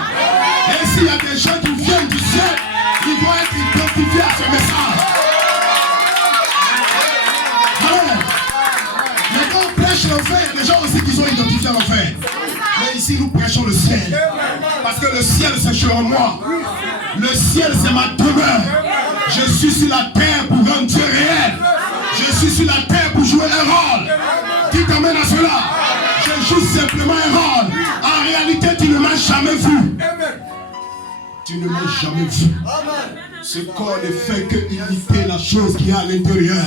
Et s'il y a des gens qui viennent du ciel, ils vont être identifiés à ce message. Amen. Mais quand on prêche l'enfer, il y a des gens aussi qui sont identifiés à l'enfer. Mais ici nous prêchons le ciel. Parce que le ciel c'est sur moi. Le ciel c'est ma demeure. Je suis sur la terre pour rendre Dieu réel. Je suis sur la terre pour jouer un rôle. Qui t'amène à cela? Je joue simplement un rôle. En réalité tu ne m'as jamais vu. Tu ne m'as jamais vu. Ce corps ne fait que imiter la chose qui est à l'intérieur.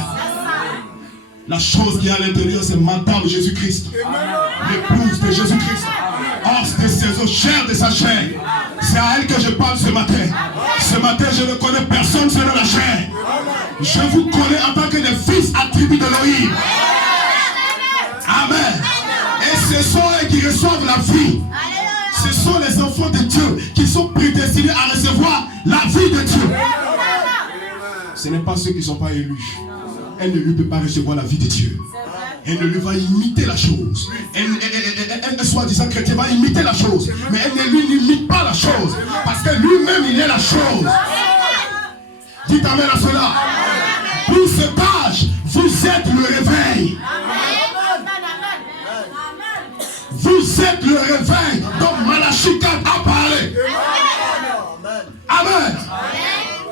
La chose qui est à l'intérieur, c'est Madame Jésus-Christ, l'épouse de Jésus-Christ, os de ses os, chair de sa chair. C'est à elle que je parle ce matin. Ce matin, je ne connais personne selon la chair. Je vous connais en tant que des fils attributs de l'Élohim. Amen. Et ce sont eux qui reçoivent la vie. Ce sont les enfants de Dieu qui sont prédestinés à recevoir la vie de Dieu. Ce n'est pas ceux qui ne sont pas élus. Elle ne lui peut pas recevoir la vie de Dieu. Elle ne lui va imiter la chose. Elle soi-disant chrétien, va imiter la chose. Mais elle ne lui imite pas la chose. Parce que lui-même, il est la chose. Dites amen à cela. Pour cet âge, vous êtes le réveil. Vous êtes le réveil dont Malachie 4 a parlé. Amen.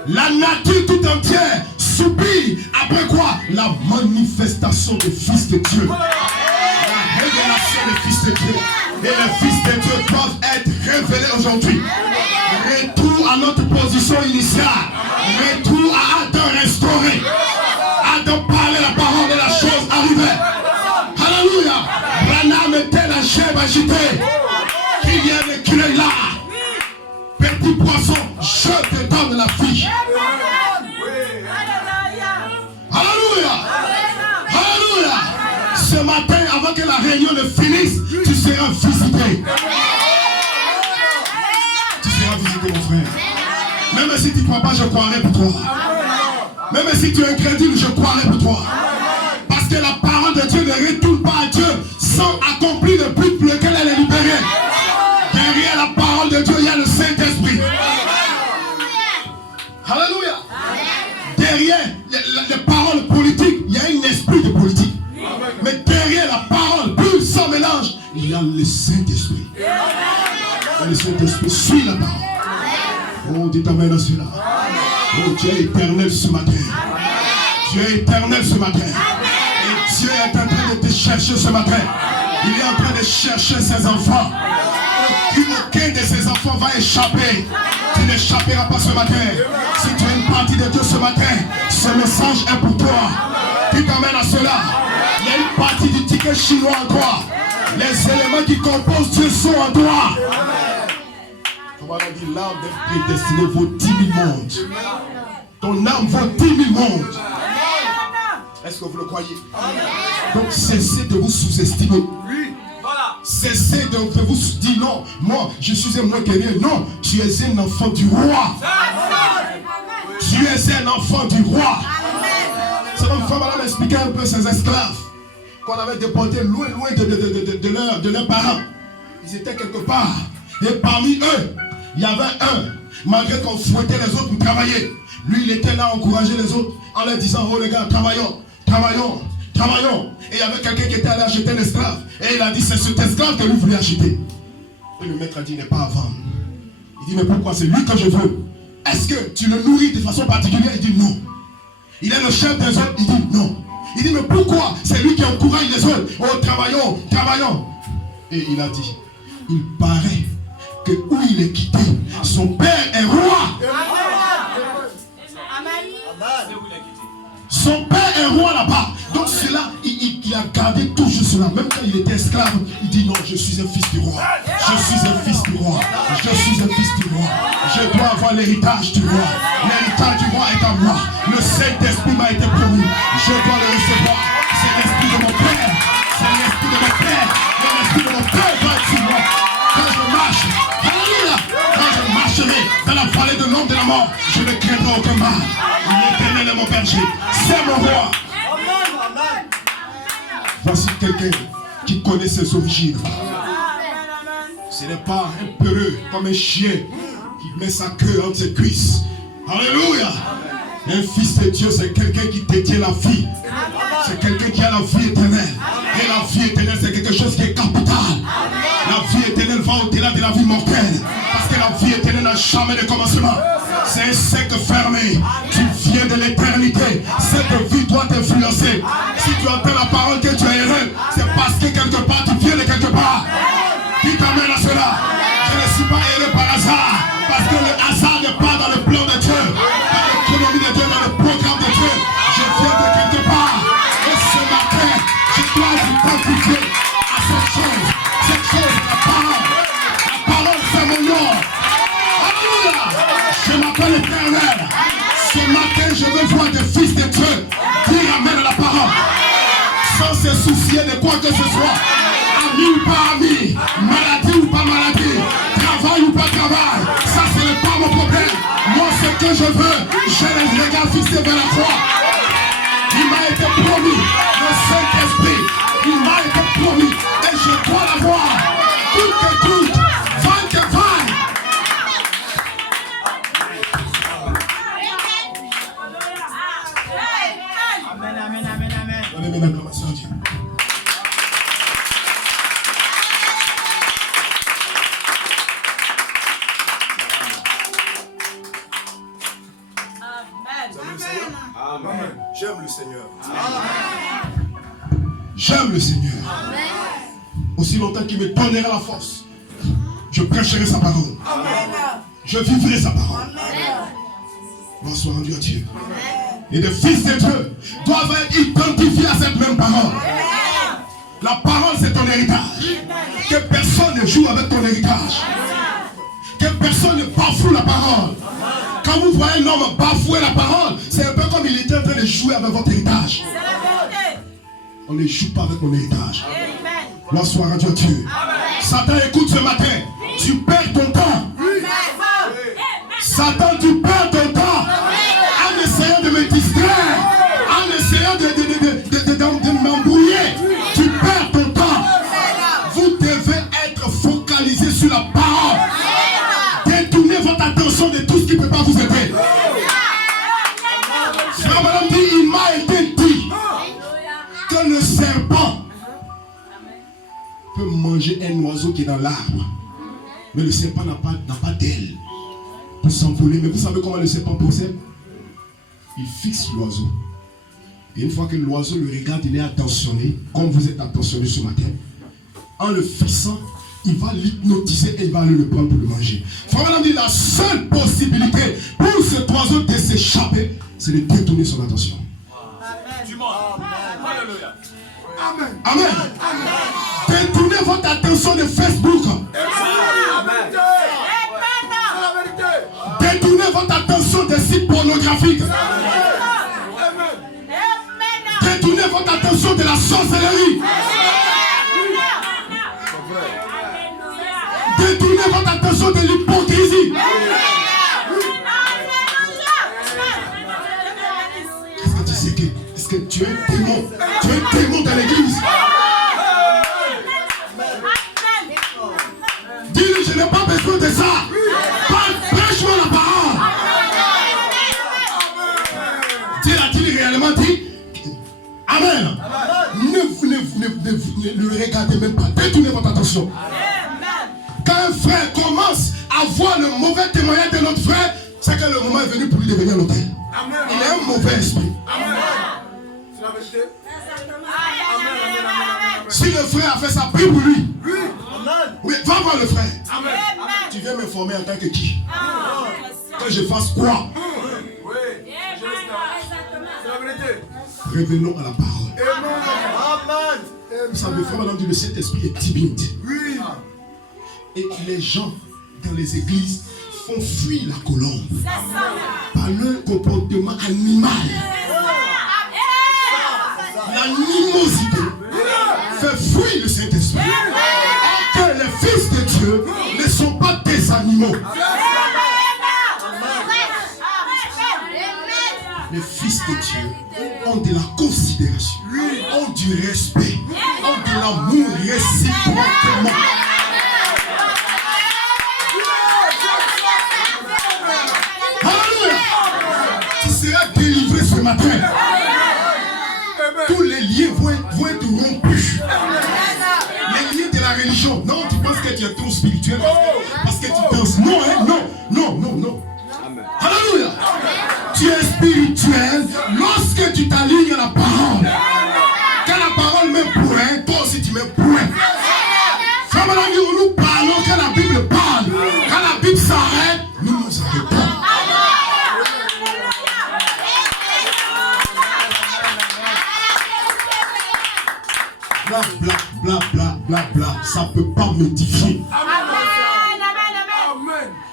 La nature tout entière soupire après quoi? La manifestation des fils de Dieu. La révélation des fils de Dieu. Et les fils de Dieu doivent être révélés aujourd'hui. Retour à notre position initiale. Retour à Adam restauré. Adam parlait la parole et la chose arrivait. Alléluia. Branham était la chair agitée. Qu'il y ait des clés là. Petit poisson, je te donne la vie. Alléluia. Alléluia. Ce matin, avant que la réunion ne finisse, tu seras visité. Tu seras visité, mon frère. Même si tu ne crois pas, je croirai pour toi. Même si tu es incrédule, je croirai pour toi. Parce que la parole de Dieu ne retourne pas à Dieu sans accomplir le but pour lequel elle est libérée. Derrière la parole de Dieu, il y a le Saint-Esprit. Alléluia. Derrière les paroles politiques, il y a un esprit de politique. Mais derrière la parole pure sans mélange, il y a le Saint-Esprit. Et le Saint-Esprit suit la parole. Oh, dites amen à cela. Oh, Dieu est éternel ce matin. Dieu est éternel ce matin. Et Dieu est en train de te chercher ce matin. Il est en train de chercher ses enfants. Aucun de ses enfants va échapper. Tu n'échapperas pas ce matin. Si tu es une partie de Dieu ce matin, ce message est pour toi. Tu t'amènes à cela. Il y a une partie du ticket chinois en toi. Les éléments qui composent Dieu sont en toi. Comme on a dit, l'âme d'être prédestinée vaut 10 000 mondes. Ton âme vaut 10 000 mondes. Est-ce que vous le croyez? Donc cessez de vous sous-estimer. Cessez de vous dire non, moi je suis un moins que rien. Non, tu es un enfant du roi. Tu es un enfant du roi. C'est une femme m'a expliqué un peu ses esclaves qu'on avait déportés loin de leurs parents. Ils étaient quelque part. Et parmi eux, il y avait un, malgré qu'on fouettait les autres pour travailler. Lui, il était là à encourager les autres en leur disant, oh les gars, travaillons, travaillons, travaillons. Et il y avait quelqu'un qui était allé acheter un esclave. Et il a dit, c'est cet esclave que lui voulait acheter. Et le maître a dit, il n'est pas à vendre. Il dit, mais pourquoi? C'est lui que je veux. Est-ce que tu le nourris de façon particulière? Il dit non. Il est le chef des autres? Il dit non. Il dit, mais pourquoi? C'est lui qui encourage les autres. Oh, travaillons, travaillons. Et il a dit, il paraît que où il est quitté, son père est roi. Son père est roi là-bas. Donc cela, il a gardé toujours cela. Même quand il était esclave, il dit non, je suis un fils du roi. Je suis un fils du roi. Je suis un fils du roi. Je dois avoir l'héritage du roi. L'héritage du roi est à moi. Le Saint-Esprit m'a été promis. Je dois le recevoir. C'est l'esprit de mon père. C'est l'esprit de mon père. L'esprit de mon père doit être sur moi. Quand je marche, alléluia, quand je marcherai dans la vallée de l'ombre de la mort, je ne craindrai aucun mal. L'Éternel est mon berger. C'est mon roi. Voici quelqu'un qui connaît ses origines. Ce n'est pas un peureux comme un chien qui met sa queue entre ses cuisses. Alléluia. Un fils de Dieu, c'est quelqu'un qui détient la vie. C'est quelqu'un qui a la vie éternelle. Et la vie éternelle, c'est quelque chose qui est capital. La vie éternelle va au-delà de la vie mortelle. Parce que la vie éternelle n'a jamais de commencement. C'est un cercle fermé. Tu viens de l'éternité. Cette vie doit t'influencer. Si tu entends la parole que tu es heureux, c'est parce que quelque part tu viens de quelque part. Qui t'amène à cela? Je ne suis pas heureux par hasard. Parce que le hasard n'est pas dans le plan de Dieu, dans l'économie de Dieu, dans le programme de Dieu. Je viens de quelque part. Et ce matin, je dois vous t'identifier à cette chose. Cette chose, la parole. La parole, c'est mon nom. Alléluia. Je m'appelle l'Éternel. Ce matin, je veux voir des fils de Dieu dire amen à la parole. Sans se soucier de quoi que ce soit. Ami ou pas ami. Maladie ou pas maladie. Travail ou pas travail. Ça, ce n'est pas mon problème. Moi, ce que je veux, je les regarde fixés vers la croix. Il m'a été promis. Le Saint-Esprit, il m'a été promis. Et je dois l'avoir. Tout que tout. Vaille que vaille. Amen, amen, amen, amen. Donnez-moi une acclamation à Dieu. Amen. J'aime le Seigneur. J'aime le Seigneur. Aussi longtemps qu'il me donnera la force, je prêcherai sa parole. Je vivrai sa parole. Gloire soit rendue à Dieu. Et les fils de Dieu doivent être identifiés à cette même parole. La parole, c'est ton héritage. Que personne ne joue avec ton héritage. Que personne ne bafoue la parole. Quand vous voyez un homme bafouer la parole, c'est un peu comme il était en train de jouer avec votre héritage. On ne joue pas avec mon héritage. Gloire soit rendue à Dieu. Satan, écoute ce matin. Tu perds ton temps. Satan, tu perds ton temps. En essayant de me distraire. En essayant de m'embrouiller. Tu perds ton temps. Vous devez être focalisé sur la parole. Détournez votre attention de tout ce qui ne peut pas vous aider. Frère, madame dit, il m'a été dit que le serpent peut manger un oiseau qui est dans l'arbre. Mais le serpent n'a pas d'aile pour s'envoler. Mais vous savez comment le serpent procède? Il fixe l'oiseau. Et une fois que l'oiseau le regarde, il est attentionné, comme vous êtes attentionné ce matin. En le fixant, il va l'hypnotiser et il va aller le prendre pour le manger. Frère, madame dit, la seule possibilité pour cet oiseau de s'échapper, c'est de détourner son attention. Amen. Amen. Détournez votre attention de Facebook. Détournez votre attention des sites pornographiques. Détournez votre attention de la sorcellerie. Détournez votre attention de l'hypocrisie. Est-ce que tu sais que tu es un démon? Tu es un démon dans l'église. Dis-lui, je n'ai pas besoin de ça. Prêche-moi la parole. Dis-lui réellement, dis Amen. Ne le regardez même pas. Détournez votre attention. Quand un frère commence à voir le mauvais témoignage de notre frère, c'est que le moment est venu pour lui devenir l'autel. Il a un mauvais esprit. C'est la vérité. Si le frère a fait ça, prie pour lui. Oui, va voir le frère. Tu tu viens m'informer en tant que qui? Que je fasse quoi? Oui. C'est la vérité. Revenons à la parole. Amen. Vous savez, frère, madame, le Saint-Esprit est timide. Oui. Et les gens dans les églises font fuir la colombe par leur comportement animal. L'animosité fait fuir le Saint-Esprit. Or que les fils de Dieu ne sont pas des animaux. Les fils de Dieu ont de la considération, ont du respect, ont de l'amour réciproquement. Alléluia! Tu seras délivré ce matin. Tous les liens vont être rompus. Les liens de la religion. Non, tu penses que tu es trop spirituel parce que tu danses. Non, hein? Non. Alléluia! Tu es spirituel lorsque tu t'alignes à la parole. Quand la parole met point, toi aussi tu mets point. Frère, nous parlons quand la Bible parle. Quand la Bible s'arrête, nous nous arrêtons. Bla, ça ne peut pas m'édifier.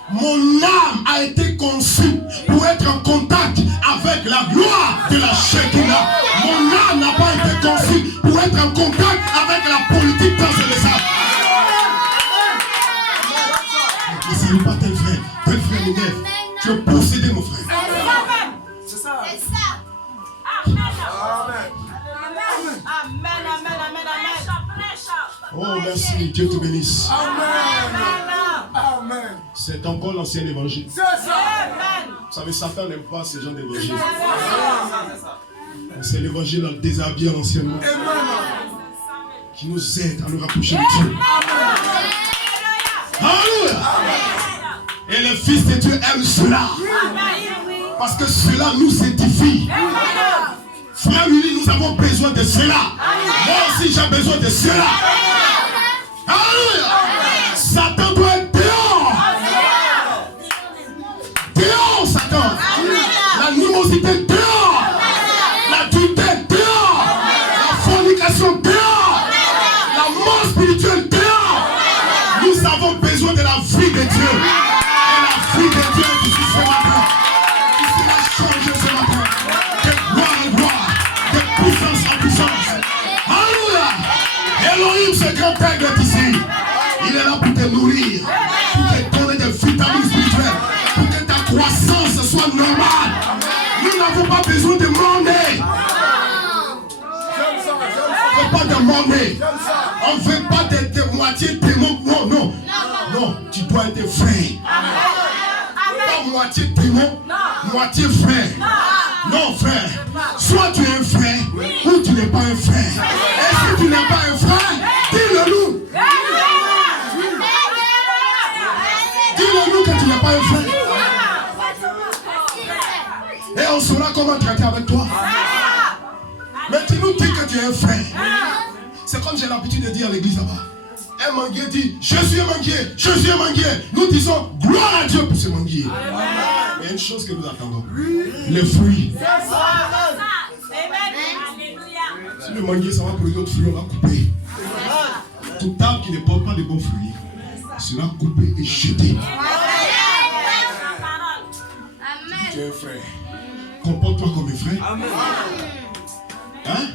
Mon âme a été conçue pour être en contact avec la gloire de la Shekinah. Mon âme n'a pas été conçue pour être en contact avec la politique dans le sable. Mais ce n'est pas tel frère. Tel frère m'énerve. Tu es possédé, mon frère. C'est ça. Oh, merci. Dieu te bénisse. Amen. C'est encore l'ancien évangile. C'est ça. Vous savez, Satan n'aime pas ce genre d'évangile. C'est l'évangile déshabillé anciennement qui nous aide à nous rapprocher de Dieu. Alléluia. Et le Fils de Dieu aime cela. Parce que cela nous édifie. Frère Willy, nous avons besoin de cela. Moi aussi, j'ai besoin de cela. Alléluia. Satan doit être dehors. Dehors, Satan. L'animosité dehors. L'adultère dehors. La fornication dehors. La mort spirituelle dehors. Nous avons besoin de la vie de Dieu. Et la vie de Dieu qui ce matin, qui sera changée ce matin. De gloire en gloire, de puissance en puissance. Alléluia. Elohim, ce grand père est ici. Il est là pour te nourrir, pour te donner des vitamines spirituelles, pour que ta croissance soit normale. Nous n'avons pas besoin de demander. On ne veut pas demander. On ne veut pas de moitié démon. Non, tu dois être frère. Pas moitié démon, moitié frère. Non, frère. Soit tu es un frère, ou tu n'es pas un frère. Et si tu n'es pas un frère, dis-le-nous. Dis-le-nous que tu n'es pas un frère. Et on saura comment traiter avec toi. Mais tu nous dis que tu es un frère. C'est comme j'ai l'habitude de dire à l'église là-bas. Un manguier dit, je suis un manguier, je suis un manguier. Nous disons, gloire à Dieu pour ce manguier. Mais il y a une chose que nous attendons. Les fruits. Si le manguier, ça va pour les autres fruits, on va couper. Tout arbre qui ne porte pas de bons fruits sera coupé et jeté. Tu es un frère. Comporte-toi comme un frère. Hein?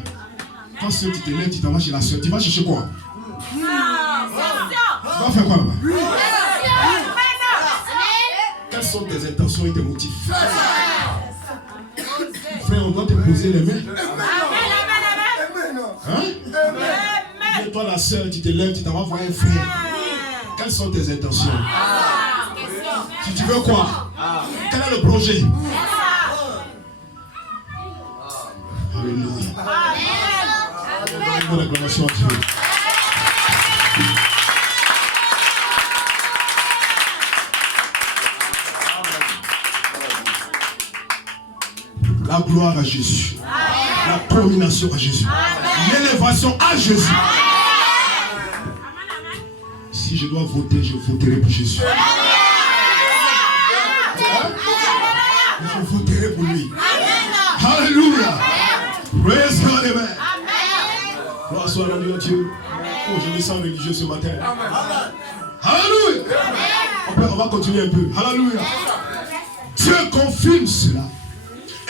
Quand tu te lèves, tu t'en vas chez la soeur. Tu vas chercher quoi? Tu vas faire quoi là-bas? Quelles sont tes intentions et tes motifs? Frère, on doit te poser les mains. Hein? Et toi, la soeur, tu te lèves, tu t'en vas voir un frère. Quelles sont tes intentions? Si tu veux quoi? Quel est le projet? Alléluia. Donne l'acclamation à Dieu. La gloire à Jésus. La domination à Jésus. L'élévation à Jésus. Si Si je dois voter, je voterai pour Jésus. Je voterai pour lui. Alléluia. Praise God, amen. Gloire soit rendue à Dieu. Oh, je me sens religieux ce matin. Alléluia. On va continuer un peu. Alléluia. Dieu confirme cela.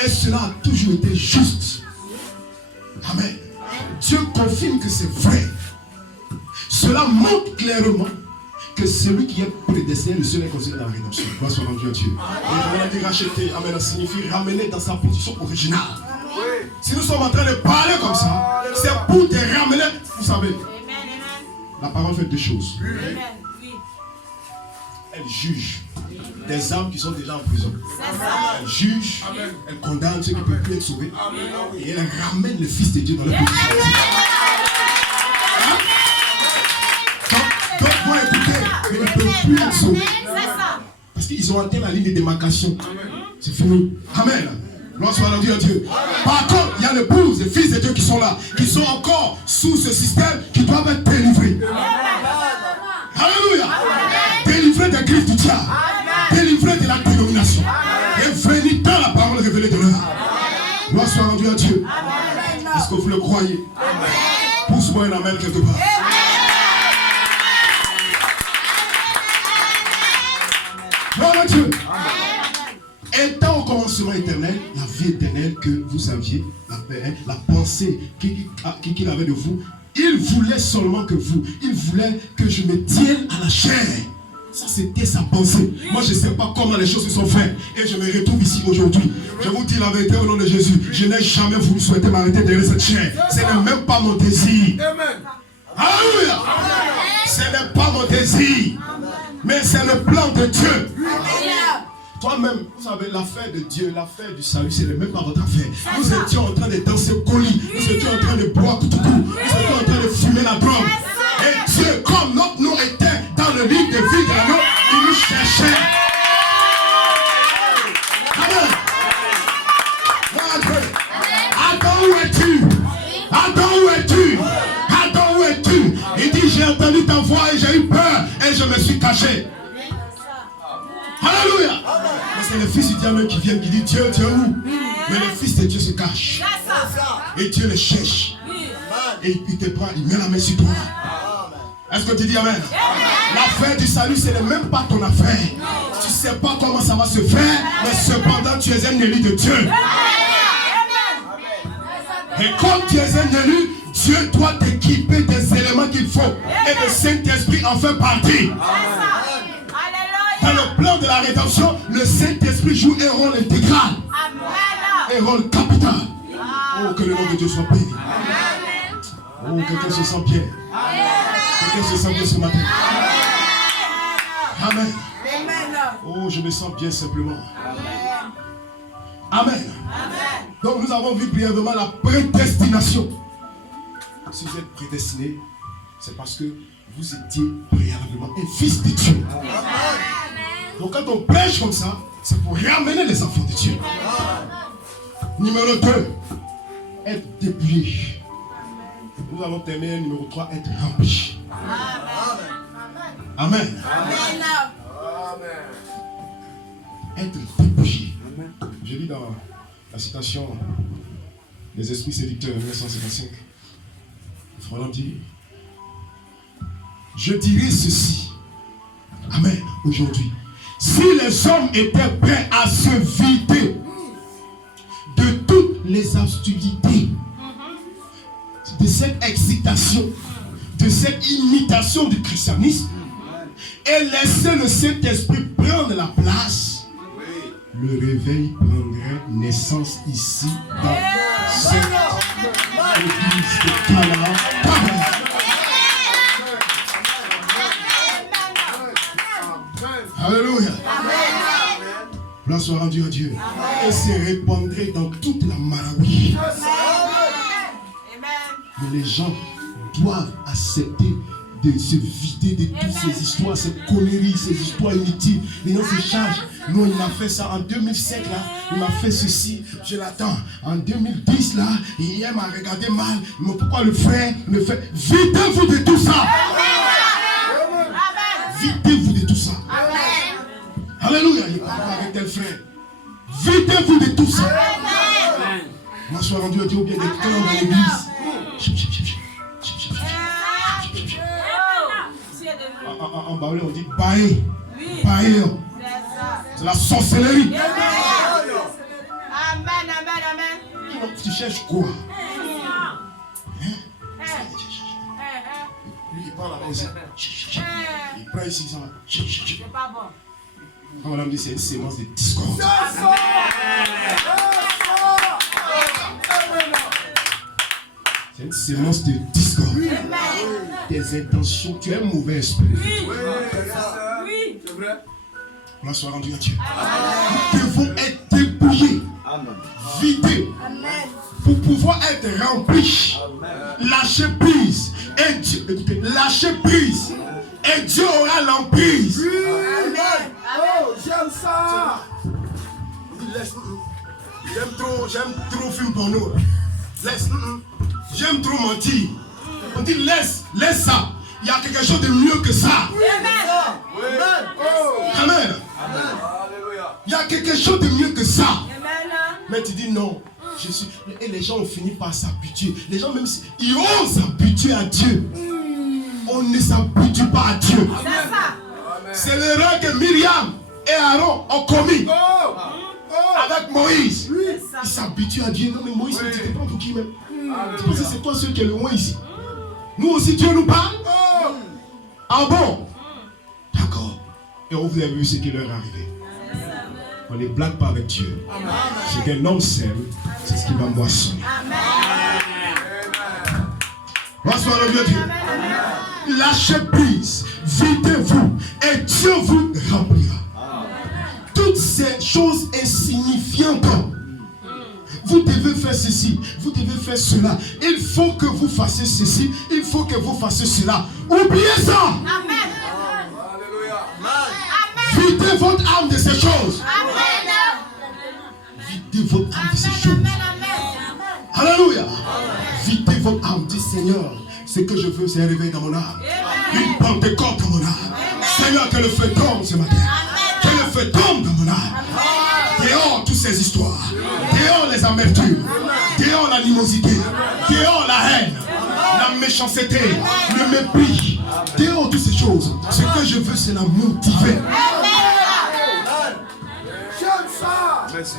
Et cela a toujours été juste. Amen. Dieu confirme que c'est vrai. Cela montre clairement que celui qui est prédestiné, le seul est considéré dans la rédemption. Gloire soit rendue à Dieu. Et on a dit racheter, amen, ça signifie ramener dans sa position originale. Si nous sommes en train de parler comme ça, c'est pour te ramener, vous savez. La parole fait deux choses. Elle juge des âmes qui sont déjà en prison. Elle juge, elle condamne ceux qui ne peuvent plus être sauvés. Et elle ramène le Fils de Dieu dans la position. Donc, vous écoutez, ils ne peuvent plus être sauvés. Parce qu'ils ont atteint la ligne de démarcation. C'est fini. Amen. Gloire soit rendue à Dieu. Par contre, il y a l'épouse, les fils de Dieu qui sont là, qui sont encore sous ce système, qui doivent être délivrés. Alléluia. Délivrés des griffes du diable. Délivrés de la dénomination. Et venir dans la parole révélée de l'heure. Gloire soit rendue à Dieu. Est-ce que vous le croyez? Pousse-moi un amen quelque part. Gloire à Dieu. Étant au commencement éternel, la vie éternelle que vous aviez, la pensée qu'il avait de vous, il voulait seulement que vous, il voulait que je me tienne à la chair. Ça, c'était sa pensée. Moi, je ne sais pas comment les choses se sont faites. Et je me retrouve ici aujourd'hui. Je vous dis la vérité au nom de Jésus. Je n'ai jamais voulu souhaiter m'arrêter derrière cette chair. Ce n'est même pas mon désir. Alléluia. Ce n'est pas mon désir. Mais c'est le plan de Dieu. Toi-même, vous savez, l'affaire de Dieu, l'affaire du salut, ce n'est même pas votre affaire. Nous étions en train de danser colis, nous étions en train de boire coutou, nous étions en train de fumer la drogue. Et Dieu, comme notre nom était dans le livre de vie de l'agneau, il nous cherchait. Amen. Adam, où es-tu? Adam, où es-tu? Adam, où es-tu? Il dit, j'ai entendu ta voix et j'ai eu peur et je me suis caché. Alléluia. Mais c'est le Fils du diable qui vient, qui dit Dieu, tu es où? Mais le Fils de Dieu se cache. Et Dieu le cherche. Et il te prend, il met la main sur toi. Est-ce que tu dis amen? L'affaire du salut, ce n'est même pas ton affaire. Tu ne sais pas comment ça va se faire, mais cependant tu es un élu de Dieu. Et comme tu es un élu, Dieu doit t'équiper des éléments qu'il faut. Et le Saint-Esprit en fait partie. Dans le plan de la rédemption, le Saint-Esprit joue un rôle intégral. Un rôle capital. Oh, que le nom de Dieu soit béni. Oh, quelqu'un se sent bien. Quelqu'un se sent bien ce matin. Amen. Oh, je me sens bien simplement. Amen. Donc nous avons vu brièvement la prédestination. Si vous êtes prédestiné, c'est parce que vous étiez préalablement un fils de Dieu. Donc quand on prêche comme ça, c'est pour ramener les enfants de Dieu. Numéro 2, être dépouillé. Nous allons terminer numéro 3, être rempli. Amen. Être dépouillé. Je lis dans la citation des esprits séducteurs 1955. Frère dit, je dirais ceci. Amen. Aujourd'hui, si les hommes étaient prêts à se vider de toutes les hostilités, de cette excitation, de cette imitation du christianisme, et laisser le Saint-Esprit prendre la place, le réveil prendrait naissance ici dans cette église de Canaan. Alléluia. Gloire soit rendue à Dieu. Et se répandrait dans toute la Malawi. Mais les gens doivent accepter de se vider de toutes ces histoires, ces conneries, ces histoires inutiles. Les gens se chargent. Non, il m'a fait ça en 2007 là, il m'a fait ceci, je l'attends. En 2010 là, il m'a regardé mal. Mais pourquoi le frère le fait? Videz-vous de tout ça. Alléluia. Il parle avec tel frère. Videz-vous de tout ça. Moi, je suis rendu à dire ou bien des cœurs dans l'église. En baoulé, on dit baé. Baé. C'est la sorcellerie. Amen. Tu cherches quoi? Lui, il parle avec ça. Il prend ici, ça va. C'est pas bon. On va dit c'est une sémence de discorde. C'est une sémence de discorde. Des intentions. Tu es un mauvais esprit. Oui. C'est vrai. On soit rendu à Dieu. Nous devons être dépouillés, vidés, pour pouvoir être remplis. Lâcher prise. Et Dieu, écoutez, lâcher prise. Et Dieu aura l'emprise. Amen. Oh, j'aime ça. J'aime trop film porno. Laisse. J'aime trop mentir. On dit laisse ça. Il y a quelque chose de mieux que ça. Amen. Il y a quelque chose de mieux que ça. Mais tu dis non. Et les gens ont fini par s'habituer. Les gens même ils ont s'habituer à Dieu. On ne s'habitue pas à Dieu. C'est l'erreur que Myriam et Aaron ont commis avec Moïse. Ils s'habituent à Dieu. Non mais Moïse, tu ne te prends pour qui même? Tu penses que c'est toi seul qui est le loin ici? Nous aussi Dieu nous parle. Ah bon? D'accord. Et on vous a vu ce qui leur est arrivé. On ne blague pas avec Dieu. Ce qu'un homme sème, c'est ce qui va moissonner. Bonsoir le Dieu. Lâchez prise, videz-vous et Dieu vous remplira. Toutes ces choses insignifiantes, vous devez faire ceci, vous devez faire cela. Il faut que vous fassiez ceci, il faut que vous fassiez cela. Oubliez ça. Videz votre âme de ces choses. Videz votre âme de ces choses. Alléluia. Videz votre âme. Dis Seigneur, ce que je veux, c'est un réveil dans mon âme. Une Pentecôte dans mon âme. Seigneur, que le feu tombe ce matin. Que le feu tombe dans mon âme. Dehors toutes ces histoires. Dehors les amertumes. Dehors l'animosité. Dehors la haine. La méchanceté. Le mépris. Dehors toutes ces choses. Ce que je veux, c'est la motiver.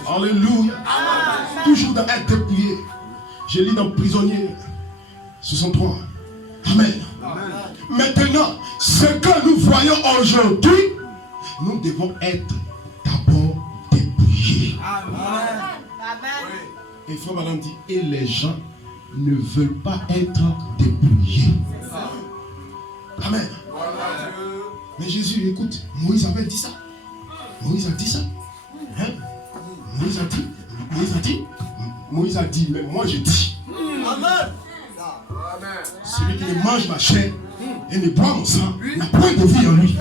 Alléluia. Toujours dans être dépouillé. Je lis dans Prisonnier 63. Amen. Maintenant, ce que nous voyons aujourd'hui, nous devons être d'abord dépouillés. Et frère madame dit, et les gens ne veulent pas être dépouillés. Amen. Mais Jésus, écoute, Moïse avait dit ça. Moïse a dit ça. Hein? Moïse a dit, mais moi je dis. Amen. Celui qui ne mange ma chair et ne boit mon sang n'a point de vie en lui.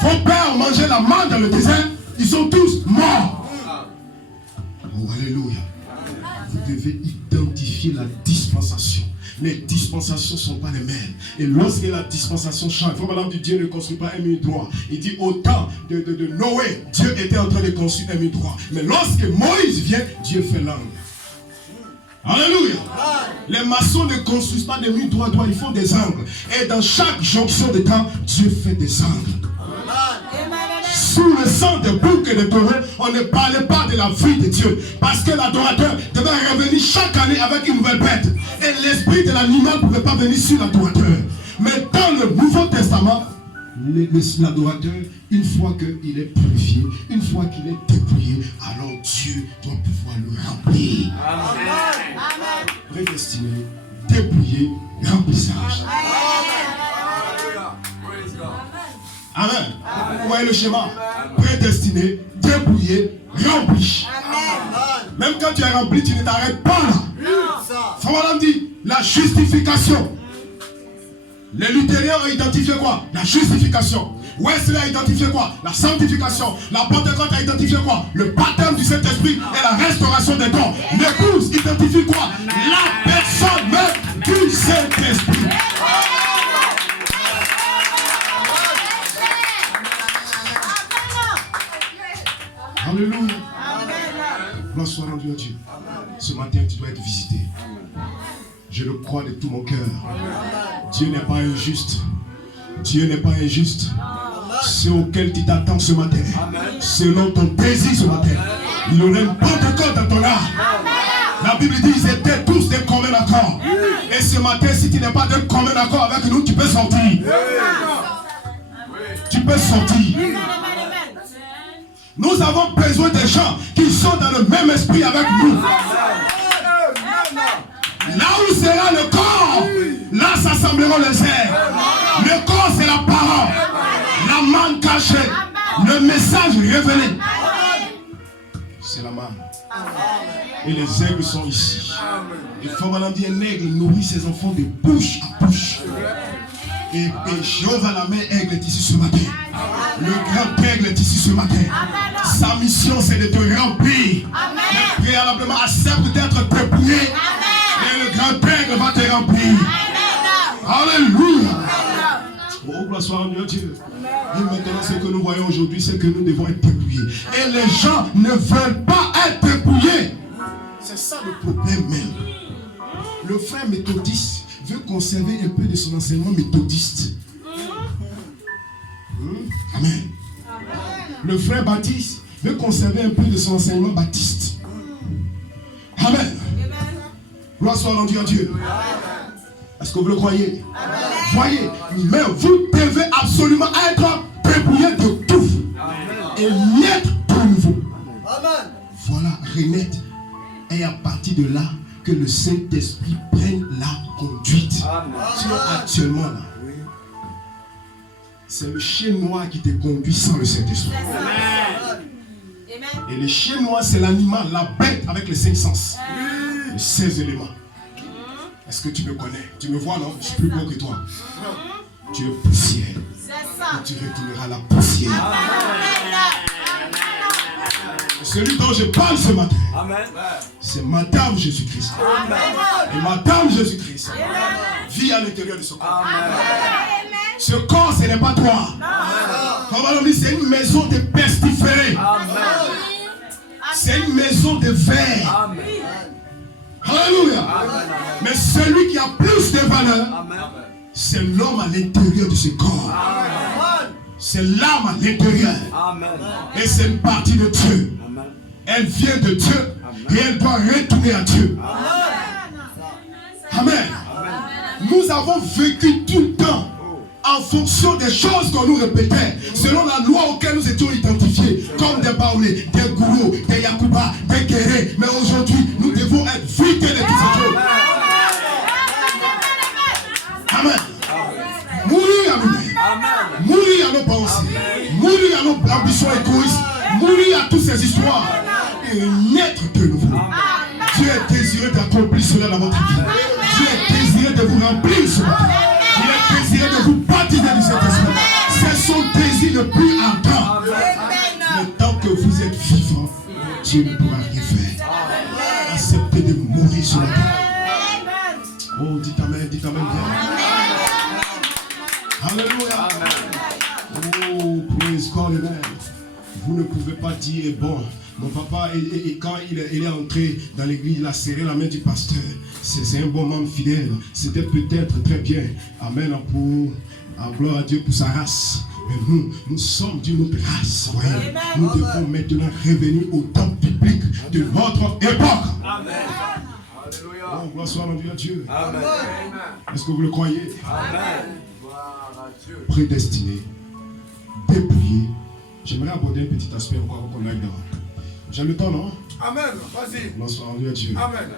Vos pères ont mangé la manne dans le désert, ils sont tous morts. Oh, alléluia. Vous devez identifier la dispensation. Les dispensations ne sont pas les mêmes. Et lorsque la dispensation change, il faut madame du Dieu ne construit pas un mur droit. Il dit au temps de Noé, Dieu était en train de construire un mur droit. Mais lorsque Moïse vient, Dieu fait l'angle. Alléluia. Les maçons ne construisent pas des murs droits, ils font des angles. Et dans chaque jonction de temps, Dieu fait des angles. Sous le sang de boucs et de taureaux, on ne parlait pas de la vie de Dieu. Parce que l'adorateur devait revenir chaque année avec une nouvelle bête. Et l'esprit de l'animal ne pouvait pas venir sur l'adorateur. Mais dans le Nouveau Testament, l'adorateur, une fois qu'il est purifié, une fois qu'il est dépouillé, alors Dieu doit pouvoir le remplir. Amen. Prédestiné, dépouillé, remplissage. Amen. Vous voyez le schéma? Prédestiné, dépouillé, rempli. Même quand tu es rempli, tu ne t'arrêtes pas là. Frère dit, la justification. Les luthériens ont identifié quoi? La justification. Wesley a identifié quoi? La sanctification. La Pentecôte a identifié quoi? Le baptême du Saint-Esprit et la restauration des dons. L'épouse identifie quoi? La personne même du Saint-Esprit. Alléluia. Gloire soit rendue à Dieu. Ce matin, tu dois être visité. Je le crois de tout mon cœur. Dieu n'est pas injuste. Dieu n'est pas injuste. C'est auquel tu t'attends ce matin. Selon ton désir ce matin. Il n'aurait pas de compte dans ton âme. La Bible dit qu'ils étaient tous d'un commun accord. Et ce matin, si tu n'es pas d'un commun accord avec nous, tu peux sortir. Tu peux sortir. Nous avons besoin des gens qui sont dans le même esprit avec nous. Là où sera le corps, là s'assembleront les airs. Le corps, c'est la parole. La manne cachée. Le message révélé. C'est la manne. Et les aigles sont ici. Et Formaland dit un aigle nourrit ses enfants de bouche à bouche. Et Jéhovah la main aigle est ici ce matin. Le grand aigle est ici ce matin. Sa mission c'est de te remplir. Mais préalablement accepte d'être dépouillé. Et le grand aigle va te remplir. Alléluia. Oh, gloire soit rendue à Dieu. Et maintenant, ce que nous voyons aujourd'hui, c'est que nous devons être dépouillés. Et les gens ne veulent pas être dépouillés. C'est ça le problème même. Le frère méthodiste veut conserver un peu de son enseignement méthodiste. Amen. Le frère baptiste veut conserver un peu de son enseignement baptiste. Amen. Gloire soit rendue à Dieu. Est-ce que vous le croyez? Voyez, mais vous devez absolument être dépouillé de tout et naître de nouveau. Voilà, renaître. Et à partir de là, que le Saint-Esprit prenne la conduite. Tu es actuellement là. C'est le chien noir qui te conduit sans le Saint-Esprit. Et le chien noir, c'est l'animal, la bête avec les 5 sens. Les 16 éléments. Est-ce que tu me connais? Tu me vois, non? Je suis plus beau que toi. Tu es poussière. Et tu retourneras à la poussière. Celui dont je parle ce matin, c'est Madame Jésus-Christ. Et Madame Jésus-Christ vit à l'intérieur de ce corps. Ce corps, ce n'est pas toi. Comme on dit, c'est une maison de pestiférés. C'est une maison de verre. Alléluia. Mais celui qui a plus de valeur, c'est l'homme à l'intérieur de ce corps. C'est l'âme à l'intérieur. Et c'est une partie de Dieu. Elle vient de Dieu et elle doit retourner à Dieu. Amen. Nous avons vécu tout le temps en fonction des choses qu'on nous répétait, selon la loi auquel nous étions identifiés, comme des baoulés, des gourous, des yakouba, des guerriers. Mais aujourd'hui, nous devons être vités de tout ces choses. Amen. Mourir à nous-mêmes, mourir à nos pensées, mourir à nos ambitions égoïstes, mourir à toutes ces histoires et naître de nouveau. Dieu est désiré d'accomplir cela dans votre vie. Dieu est désiré de vous remplir ce matin. Il est désiré de vous baptiser du Saint-Esprit. C'est son désir le plus ardent. Mais tant que vous êtes vivant, Dieu ne pourra rien faire. Acceptez de mourir ce matin. Oh, dites amen bien. Alléluia. Oh, praise God, amen. Vous ne pouvez pas dire, bon, mon papa, et quand il est entré dans l'église, il a serré la main du pasteur. C'est un bon membre fidèle. C'était peut-être très bien. Amen. Pour gloire à Dieu pour sa race. Mais nous sommes d'une autre race. Voyez. Nous devons maintenant revenir au temps biblique de notre époque. Amen. Oh, gloire soit à Dieu. Amen. Est-ce que vous le croyez? Amen. Prédestiné, dépouillé. J'aimerais aborder un petit aspect encore qu'on aille devant. J'ai le temps, non? Amen. Vas-y. Gloire soit à Dieu. Amen.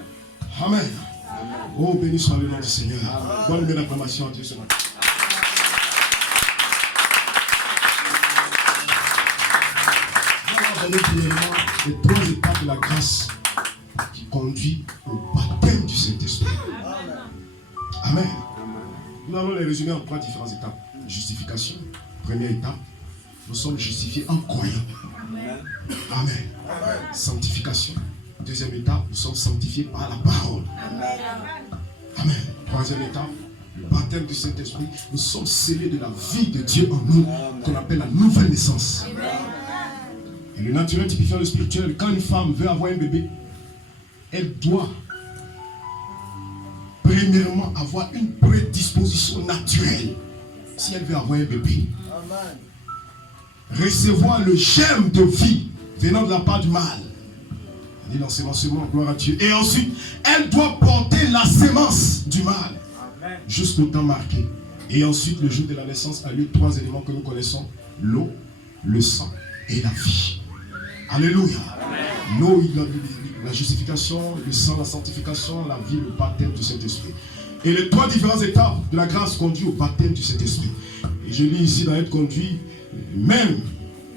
Amen. Oh, béni soit le nom du Seigneur. Donne une acclamation à Dieu ce matin. Les 3 étapes de la grâce qui conduit au baptême du Saint-Esprit. Amen. Nous allons les résumer en 3 différentes étapes. Justification, première étape, nous sommes justifiés en croyant. Amen. Sanctification, deuxième étape, nous sommes sanctifiés par la parole. Amen. Troisième étape, le baptême du Saint-Esprit, nous sommes scellés de la vie de Dieu en nous, qu'on appelle la nouvelle naissance. Et le naturel typifiant le spirituel. Quand une femme veut avoir un bébé, elle doit premièrement avoir une prédisposition naturelle. Si elle veut avoir un bébé, Amen. Recevoir le germe de vie venant de la part du mâle. Elle dit l'ensemencement, gloire à Dieu. Et ensuite, elle doit porter la sémence du mâle jusqu'au temps marqué. Et ensuite, le jour de la naissance a lieu 3 éléments que nous connaissons: l'eau, le sang et la vie. Alléluia. L'eau, la justification, le sang, la sanctification, la vie, le baptême du Saint-Esprit. Et les 3 différentes étapes de la grâce conduisent au baptême du Saint-Esprit. Et je lis ici dans être conduit, même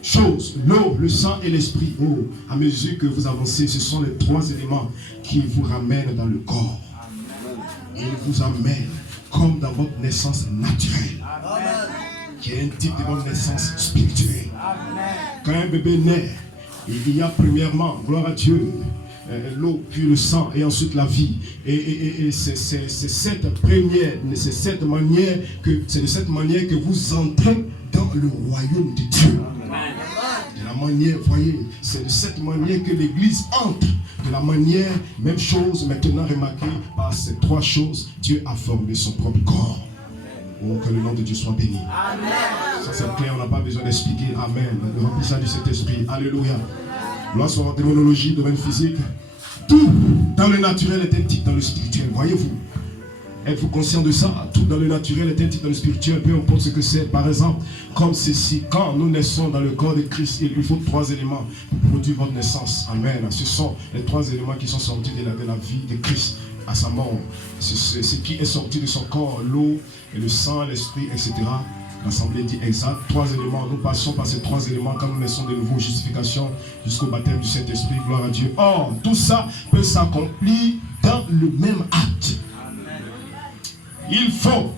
chose, l'eau, le sang et l'esprit. Oh, à mesure que vous avancez, ce sont les 3 éléments qui vous ramènent dans le corps. Et ils vous amènent comme dans votre naissance naturelle. Qui est un type de votre naissance spirituelle. Quand un bébé naît, il y a premièrement, gloire à Dieu, l'eau, puis le sang, et ensuite la vie. Et c'est de cette manière que vous entrez dans le royaume de Dieu. De la manière, voyez, c'est de cette manière que l'Église entre. De la manière, même chose, maintenant remarquez, par ces 3 choses, Dieu a formé son propre corps. Oh, que le nom de Dieu soit béni. Amen. Ça c'est clair, on n'a pas besoin d'expliquer. Amen. Le remplissage du Saint-Esprit. Alléluia. Là, sur la démonologie, domaine physique, tout dans le naturel est un type dans le spirituel. Voyez-vous? Êtes-vous conscient de ça? Tout dans le naturel est un type dans le spirituel, peu importe ce que c'est. Par exemple, comme ceci, quand nous naissons dans le corps de Christ, il lui faut 3 éléments pour produire votre naissance. Amen. Ce sont les 3 éléments qui sont sortis de la vie de Christ à sa mort. C'est ce qui est sorti de son corps, l'eau, et le sang, l'esprit, etc. L'Assemblée dit exact. 3 éléments. Nous passons par ces 3 éléments quand nous naissons de nouveau, justification jusqu'au baptême du Saint-Esprit, gloire à Dieu. Or, tout ça peut s'accomplir dans le même acte. Il faut,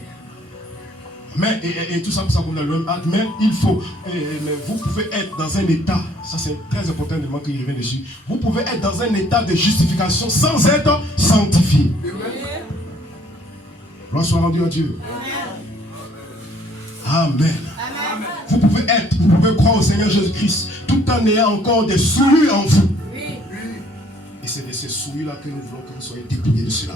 mais et tout ça peut s'accomplir dans le même acte, mais il faut, mais vous pouvez être dans un état, ça c'est très important élément qu'il revient dessus, vous pouvez être dans un état de justification sans être sanctifié. Gloire soit rendue à Dieu. Amen. Vous pouvez croire au Seigneur Jésus-Christ tout en ayant encore des souillures en vous. Et c'est de ces souillures-là que nous voulons que vous soyez dépouillés de cela.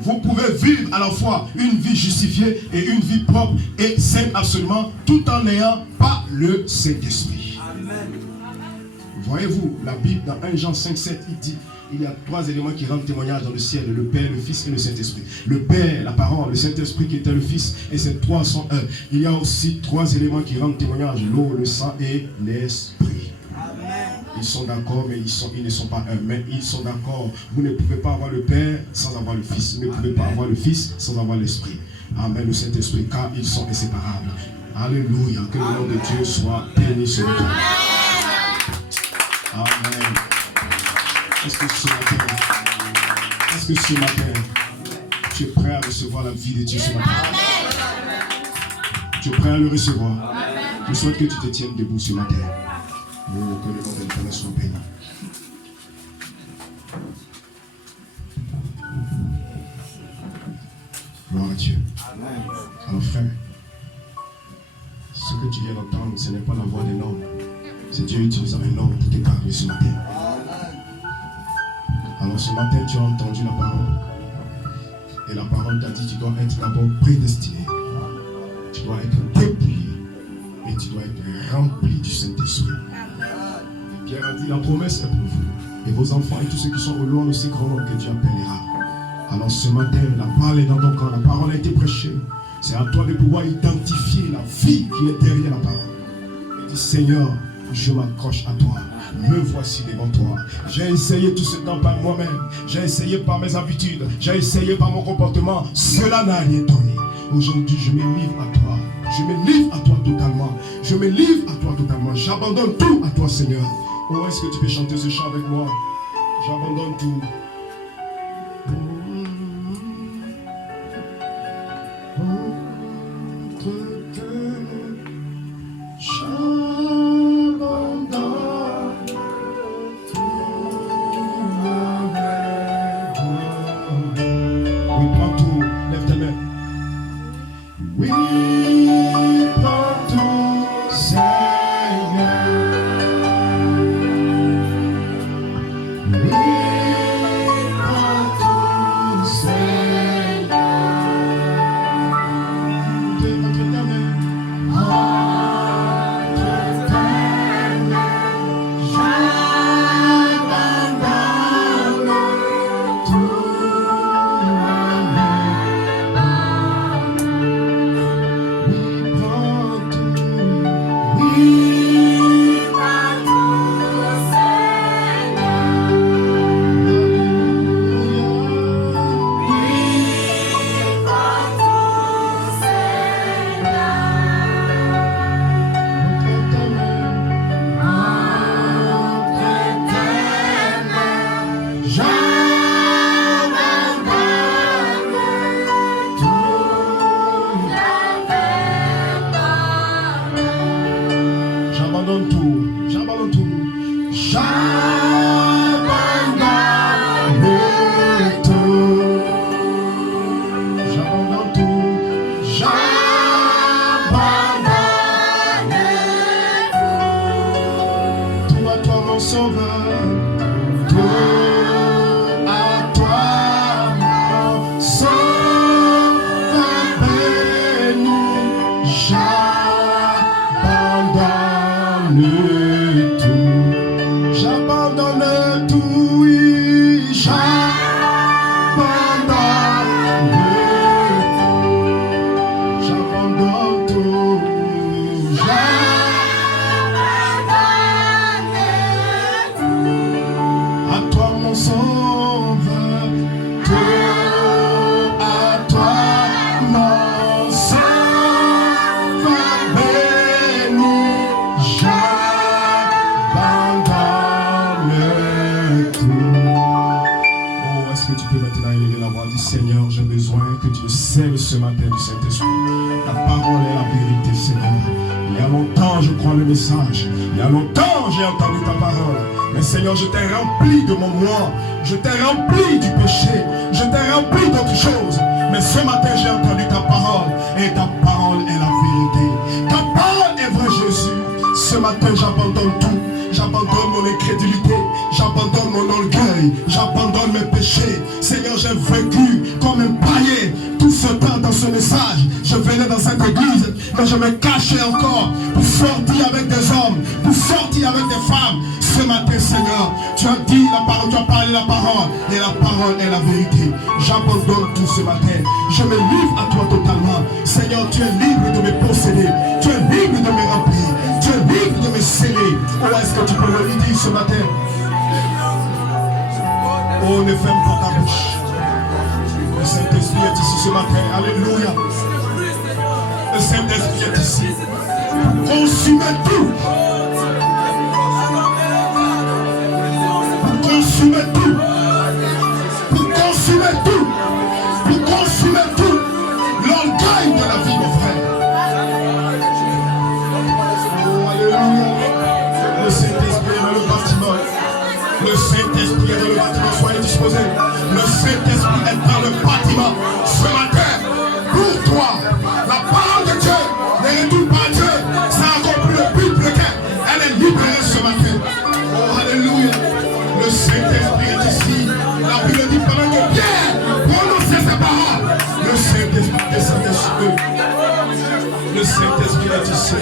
Vous pouvez vivre à la fois une vie justifiée et une vie propre et sainte absolument, tout en n'ayant pas le Saint-Esprit. Voyez-vous, la Bible dans 1 Jean 5,7, il dit, il y a 3 éléments qui rendent témoignage dans le ciel: le Père, le Fils et le Saint-Esprit. Le Père, la parole, le Saint-Esprit qui était le Fils, et ces 3 sont un. Il y a aussi 3 éléments qui rendent témoignage: l'eau, le sang et l'Esprit. Ils sont d'accord, mais ils ne sont pas un. Mais ils sont d'accord. Vous ne pouvez pas avoir le Père sans avoir le Fils. Vous ne pouvez pas avoir le Fils sans avoir l'Esprit. Amen, le Saint-Esprit, car ils sont inséparables. Alléluia. Que le nom de Dieu soit béni sur nous. Amen. Est-ce que ce matin, tu es prêt à recevoir la vie de Dieu ce matin? Tu es prêt à le recevoir? Je souhaite que tu te tiennes debout ce matin. Oh, que le nom de l'Éternel soit béni. Gloire à Dieu. Alors frère, ce que tu viens d'entendre, ce n'est pas la voix d'un homme. C'est Dieu utilisant un homme pour te parler ce matin. Alors ce matin, tu as entendu la parole. Et la parole t'a dit, tu dois être d'abord prédestiné. Tu dois être dépouillé. Et tu dois être rempli du Saint-Esprit. Pierre a dit, la promesse est pour vous. Et vos enfants et tous ceux qui sont au loin de ces grands noms que Dieu appellera. Alors ce matin, la parole est dans ton corps. La parole a été prêchée. C'est à toi de pouvoir identifier la vie qui est derrière la parole. Et dis, Seigneur, je m'accroche à toi. Me voici devant toi. J'ai essayé tout ce temps par moi-même. J'ai essayé par mes habitudes. J'ai essayé par mon comportement. Cela n'a rien donné. Aujourd'hui, je me livre à toi. Je me livre à toi totalement. Je me livre à toi totalement. J'abandonne tout à toi, Seigneur. Oh, est-ce que tu peux chanter ce chant avec moi? J'abandonne tout. tout. J'abandonne tout, oui, j'abandonne tout. J'abandonne tout. À toi mon sauveur, à toi mon sauveur béni, j'abandonne tout. Oh, est-ce que tu peux maintenant élever la voix? Dis Seigneur, j'ai besoin que Dieu sème ce matin du Saint-Esprit. La parole est la vérité, Seigneur. Il y a longtemps, je crois le message. Il y a longtemps, j'ai entendu ta parole. Mais Seigneur, je t'ai rempli de mon moi. Je t'ai rempli du péché. Je t'ai rempli d'autres choses. Mais ce matin, j'ai entendu ta parole. Et ta parole est la vérité. Ta parole est vraie, Jésus. Ce matin, j'abandonne tout. J'abandonne mon incrédulité. J'abandonne mon orgueil. J'abandonne mes péchés. Seigneur, j'ai vécu comme un païen tout ce temps dans ce message. Je venais dans cette église, mais je me cachais encore pour sortir avec des hommes, pour sortir avec des femmes. Ce matin, Seigneur, tu as dit la parole, tu as parlé la parole, et la parole est la vérité. J'abandonne tout ce matin. Je me livre à toi totalement. Seigneur, tu es libre de me posséder. Tu es libre de me remplir. Tu es libre de me sceller. Oh, est-ce que tu peux le lui dire ce matin? Oh, ne ferme pas ta bouche. Le Saint-Esprit est ici ce matin. Alléluia. Le Saint-Esprit est ici. Consumez tout. Consumez tout. Pour consommer tout. Pour consommer tout. L'orgueil de la vie, mon frère. Oh, alléluia. Le Saint-Esprit est dans le bâtiment. Le Saint-Esprit est dans le bâtiment. Soyez disposés. Le Saint-Esprit est dans le bâtiment. Ce matin, pour toi, la parole de Dieu ne retourne pas à Dieu. Ça a accompli le but pour lequel elle est libérée ce matin. Oh, alléluia. Le Saint-Esprit est ici. La Bible dit pendant que Pierre prononçait ses paroles, le Saint-Esprit descendait sur eux. Le Saint-Esprit est ici.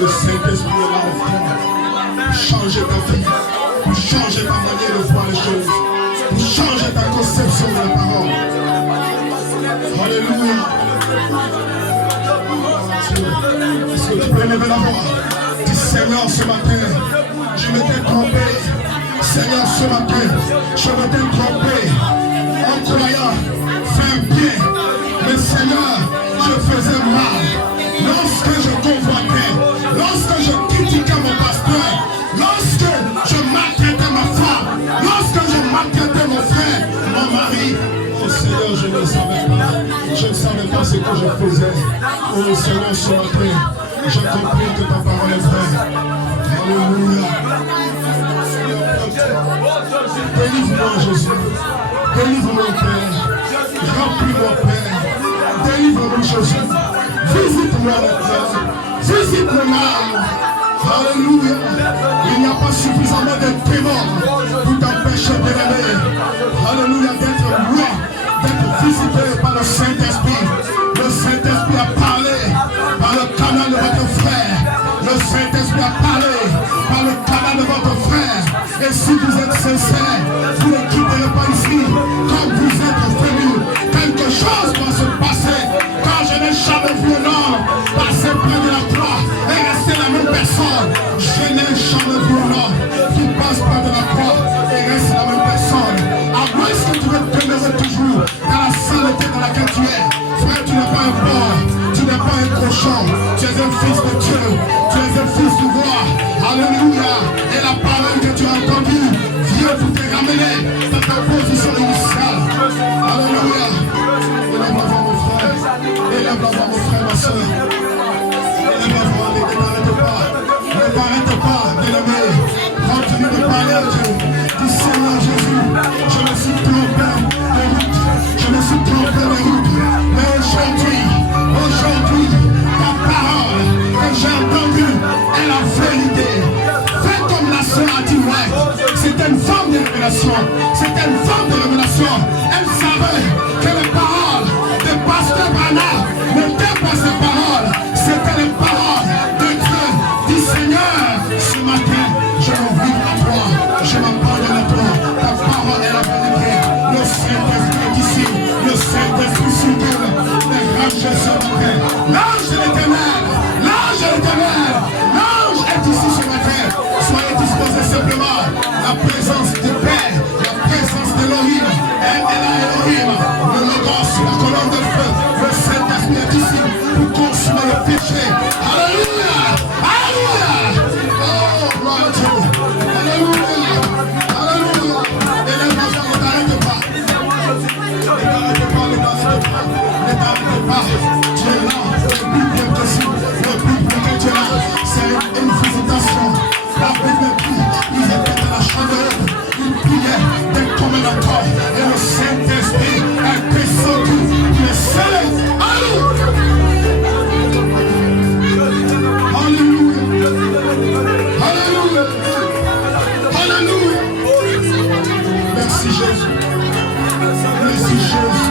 Le Saint-Esprit est là, mon frère. Pour changer ta vie, pour changer ta manière de voir les choses, pour changer ta conception de la parole. Alléluia. Est-ce que tu peux lever la voix? Dis Seigneur, ce matin, je m'étais trompé. Seigneur, ce matin, je m'étais trompé en croyant faire bien. Mais Seigneur, je faisais mal. Lorsque je convoitais, lorsque je critiquais mon pasteur, lorsque je maltraitais ma femme, lorsque je maltraitais mon frère, mon mari, oh Seigneur, je ne savais pas. Je ne savais pas ce que je faisais. Oh Seigneur, ce matin, j'ai compris que ta parole est vraie. Alléluia. Délivre-moi, Jésus. Délivre-moi, Père. Remplis-moi, Père. Délivre-moi, Jésus. Visite-moi, Père. Visite mon âme. Alléluia. Il n'y a pas suffisamment de démons pour t'empêcher d'aimer. Alléluia, d'être loin, d'être visité par le Saint-Esprit. Le Saint-Esprit a parlé par le canal de votre frère. Le Saint-Esprit a parlé par le canal de votre frère. Et si vous êtes sincère, vous ne quitterez pas ici. Quand vous êtes venu, quelque chose doit se passer. Quand je n'ai jamais vu un homme passer près de la croix et rester la même personne, je n'ai jamais vu un homme qui passe près de la croix et reste la même personne. À moins que tu veux demeurer toujours dans la saleté dans laquelle tu es. Frère, tu n'es pas un porc, tu n'es pas un cochon, tu es un fils de Dieu, tu es un fils du roi. Alléluia. Et la parole que tu as entendue vient pour te ramener dans ta position initiale. Alléluia. Élève la voix, mon frère. Élève la voix, mon frère, ma soeur. Élève la voix, ne t'arrête pas. Ne t'arrête pas, bien-aimé. Continue de parler à Dieu. Dis Seigneur Jésus, je me suis trompé de route. Je me suis trompé de route. Mais aujourd'hui, ta parole que j'ai entendue est la vérité. Fais comme la sœur a dit, ouais. C'était une femme de révélation. C'était une femme de révélation. Elle savait que les paroles de Pasteur Branham n'étaient pas ses paroles. C'était les paroles de Dieu. Dis Seigneur, péché. Alléluia. Alléluia. Oh, gloire à Dieu. Alléluia. Alléluia. Et les enfants, ne t'arrêtez pas. Ne t'arrêtez pas, ne t'arrêtez pas. Ne t'arrêtez pas. Tu es là. Le but bien possible. Le but pour lequel tu es là, c'est une visitation. La Bible dit, ils étaient dans la chandelle. Ils priaient d'un commun accord. Et le Saint-Esprit est descendu. Il est scellé. Alléluia. Alléluia. Alléluia. Alléluia. Merci Jésus. Merci Jésus.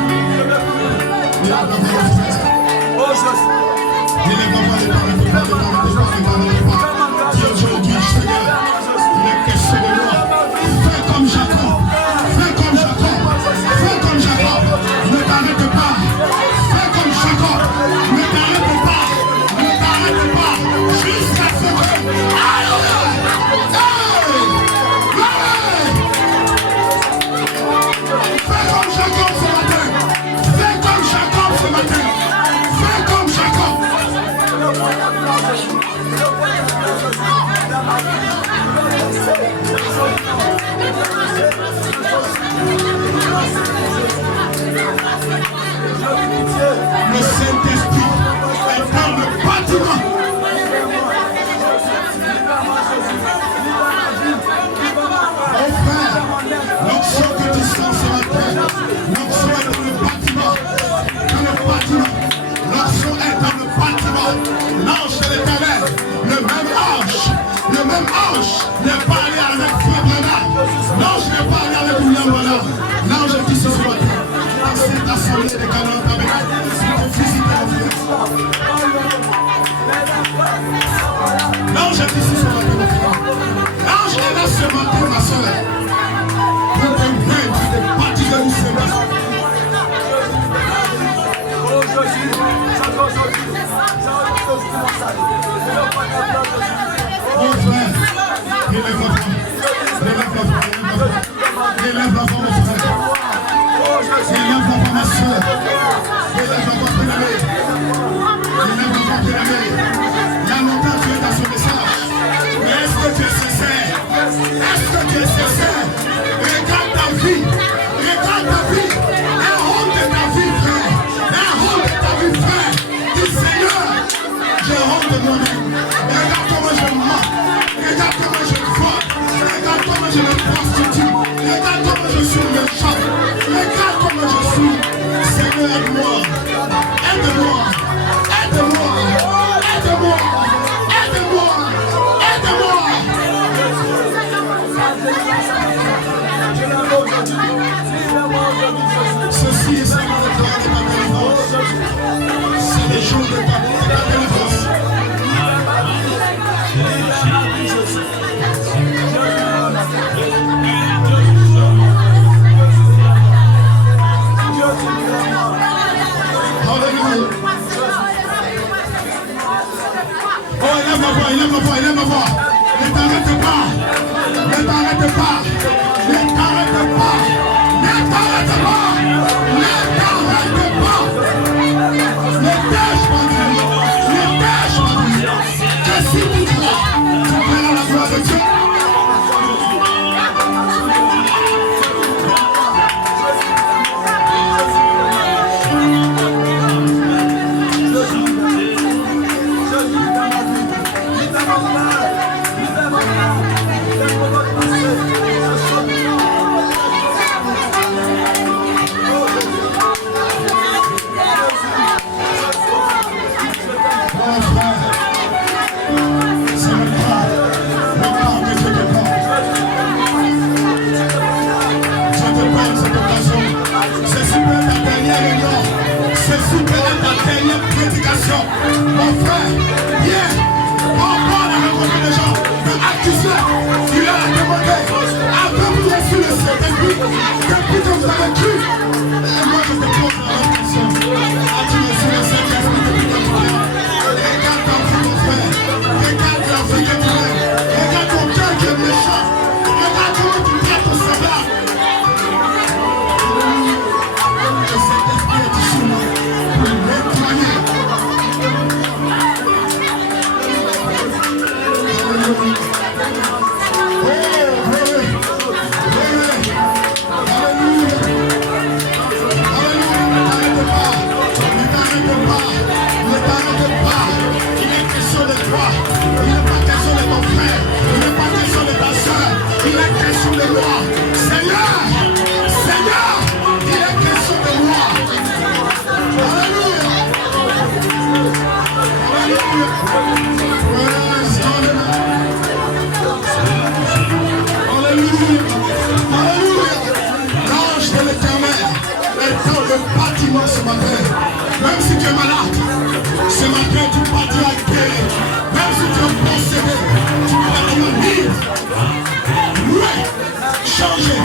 Il a d'abord frère. Il est d'abord les parents. Dieu aujourd'hui, Seigneur, il est question de moi. Fais comme Jacob. Fais comme Jacob. Fais comme Jacob. Ne t'arrête pas. Fais comme Jacob. Ne t'arrête pas. Ne t'arrête pas. Jusqu'à ce que... Alléluia. Fais comme Jacob ce matin. Fais comme Jacob ce matin. Fais comme Jacob. Le Saint-Esprit est dans le bâtiment. Mon frère, l'onction que tu sens ce matin, l'onction est dans le bâtiment. Dans le bâtiment. L'onction est dans le bâtiment. L'ange de l'Éternel, le même ange n'est pas allé avec Frère Branham. L'ange n'est pas allé avec William Branham. L'ange est ici ce matin. Dans cette assemblée de Canaan Tabernacle, c'est pour visiter mon frère. L'ange est ici ce matin, mon frère. L'ange est là ce matin, ma soeur. Pour te mettre des parties de nous, Seigneur. Mon frère, élève la voix, élève la voix, élève la voix, mon frère. Élève la voix, ma soeur. Élève la voix, Pénamé. Élève la voix, Pénamé. Il y a longtemps que tu es dans ce message. Mais est-ce que tu es sincère? Est-ce que tu es sincère? Regarde ta vie. Regarde ta vie. Un rôle de ta vie, frère. Un rôle de ta vie, frère. Dis Seigneur, j'ai honte de moi-même. Regarde comment je mens. Regarde comment je vole. Regarde comment je me prostitue. Regarde comment je suis méchant. Regarde comment je suis. Seigneur, aide-moi. Aide-moi. Aide-moi. Aide-moi. Aide-moi. Aide-moi. Ceci est seulement le temps de ta délivrance. C'est les jours de ta délivrance. Alléluia. Oh, élève ma voix, élève ma voix, élève ma voix. Ne t'arrête pas. Ne t'arrête pas. Ne t'arrête pas. Ne t'arrête pas. Ne t'arrête pas. Ne tâche pas Dieu. Ne tâche pas Dieu. Que si tu crois, tu verras la gloire de Dieu. Mon frère, viens, on parle à rencontrer des gens, mais accuse-le, tu l'as demandé, avez-vous reçu le Saint-Esprit, depuis que vous avez cru, et moi je te pose la question, as-tu reçu le Saint-Esprit depuis que tu es là? Regarde ta vie mon frère, regarde la vie que tu es, regarde ton cœur qui est méchant, regarde comment tu traites ton semblable. Le Saint-Esprit est ici pour nettoyer. pas Dieu a guéri. Même si tu es possédé, tu peux devenir. Oui, changer.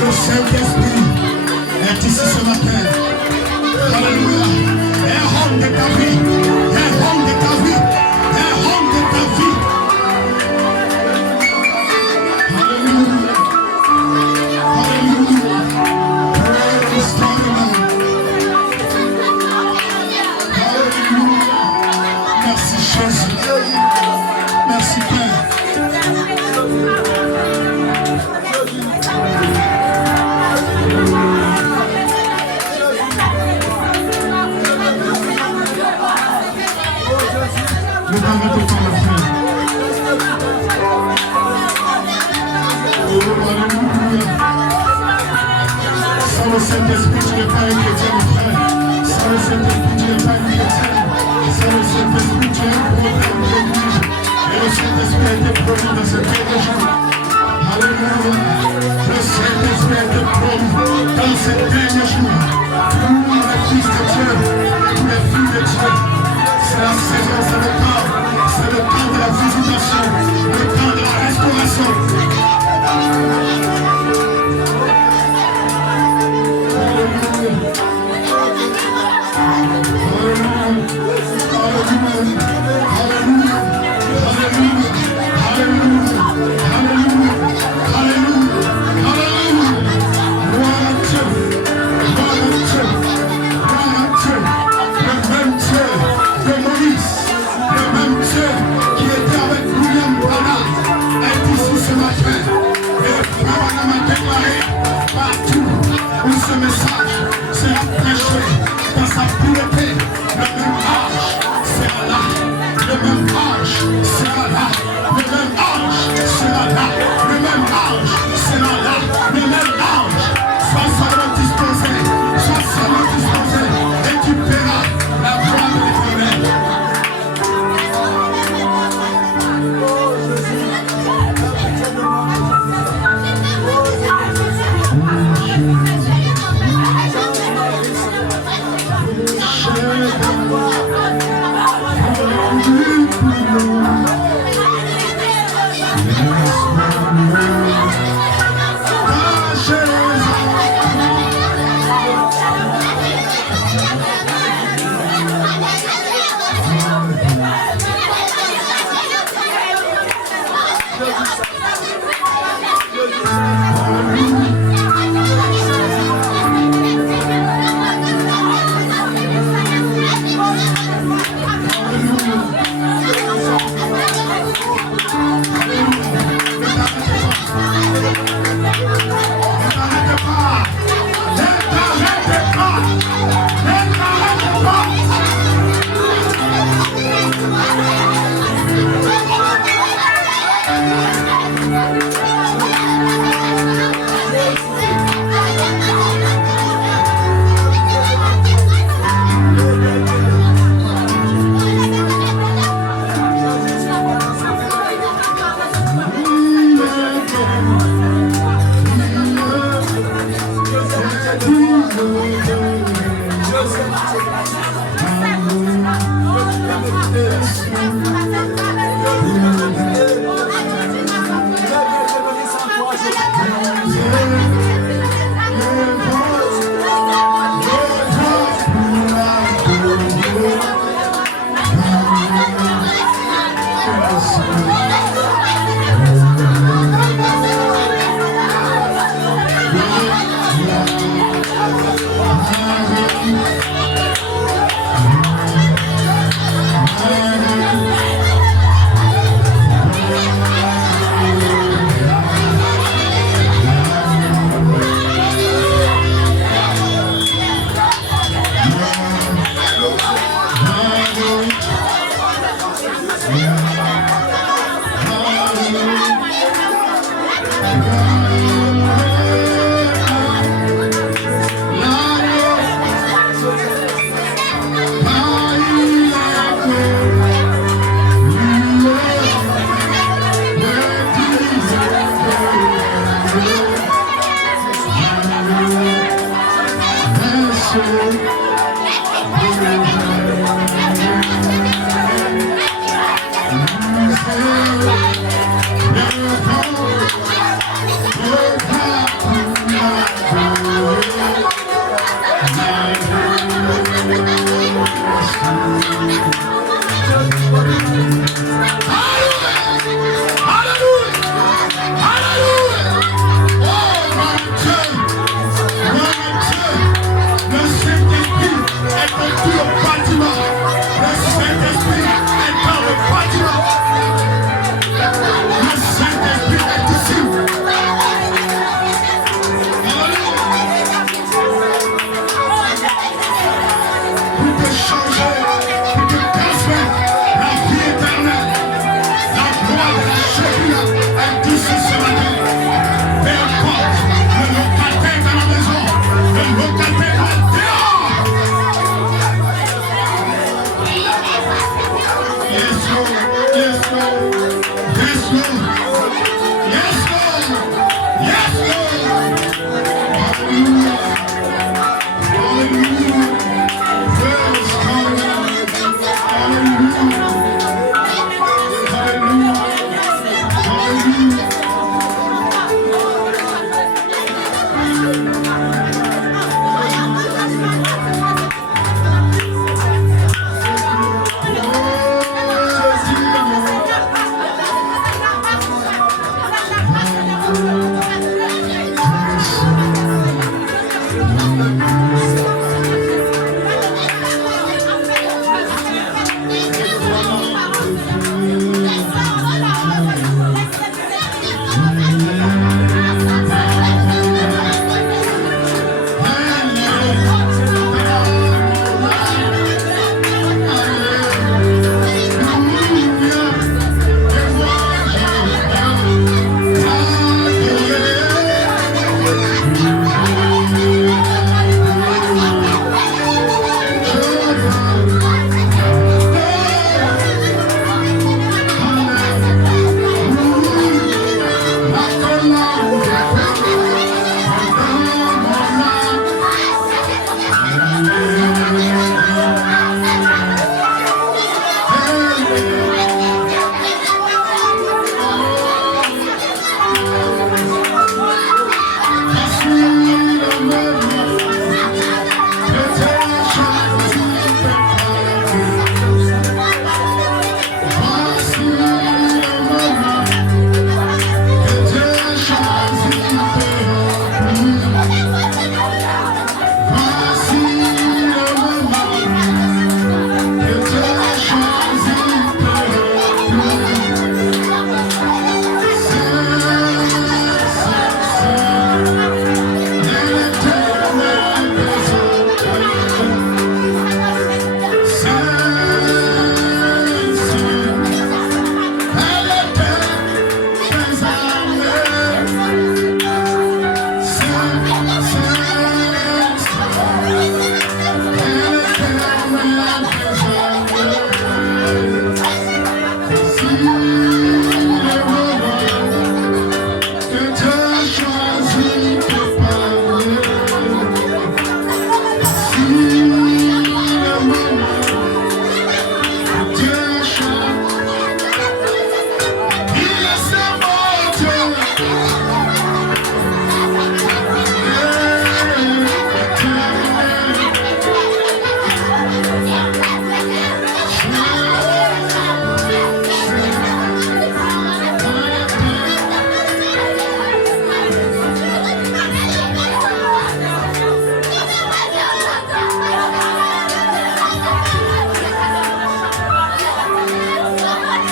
Le Saint-Esprit est ici ce matin. Alléluia. Un homme de ta vie. Un homme de ta vie. Un homme de ta vie. Alléluia. Alléluia. Praise God. Alléluia. Merci Jésus. Merci Père. Ne t'arrête pas, ma frère. Oh, alléluia. Sans le Saint-Esprit, tu n'es pas un chrétien, mon frère. Sans le Saint-Esprit, tu n'es pas une chrétienne. Sans le Saint-Esprit, tu es un problème de l'église. Et le Saint-Esprit a été promis dans cette terre de jour. Alléluia. Le Saint-Esprit a été promis dans cette dernier jour. Pour les fils de Dieu, pour les filles de Dieu. C'est la saison, c'est le temps. C'est le temps de la visitation, le temps de la restauration. Ce message sera prêché dans sa pureté. Le même âge sera là. Le même âge sera là. Le même âge sera là. Le même âge sera là. Le même âge. Sois seulement disposé. Sois seulement disposé. Et tu verras la gloire de l'Éternel. go.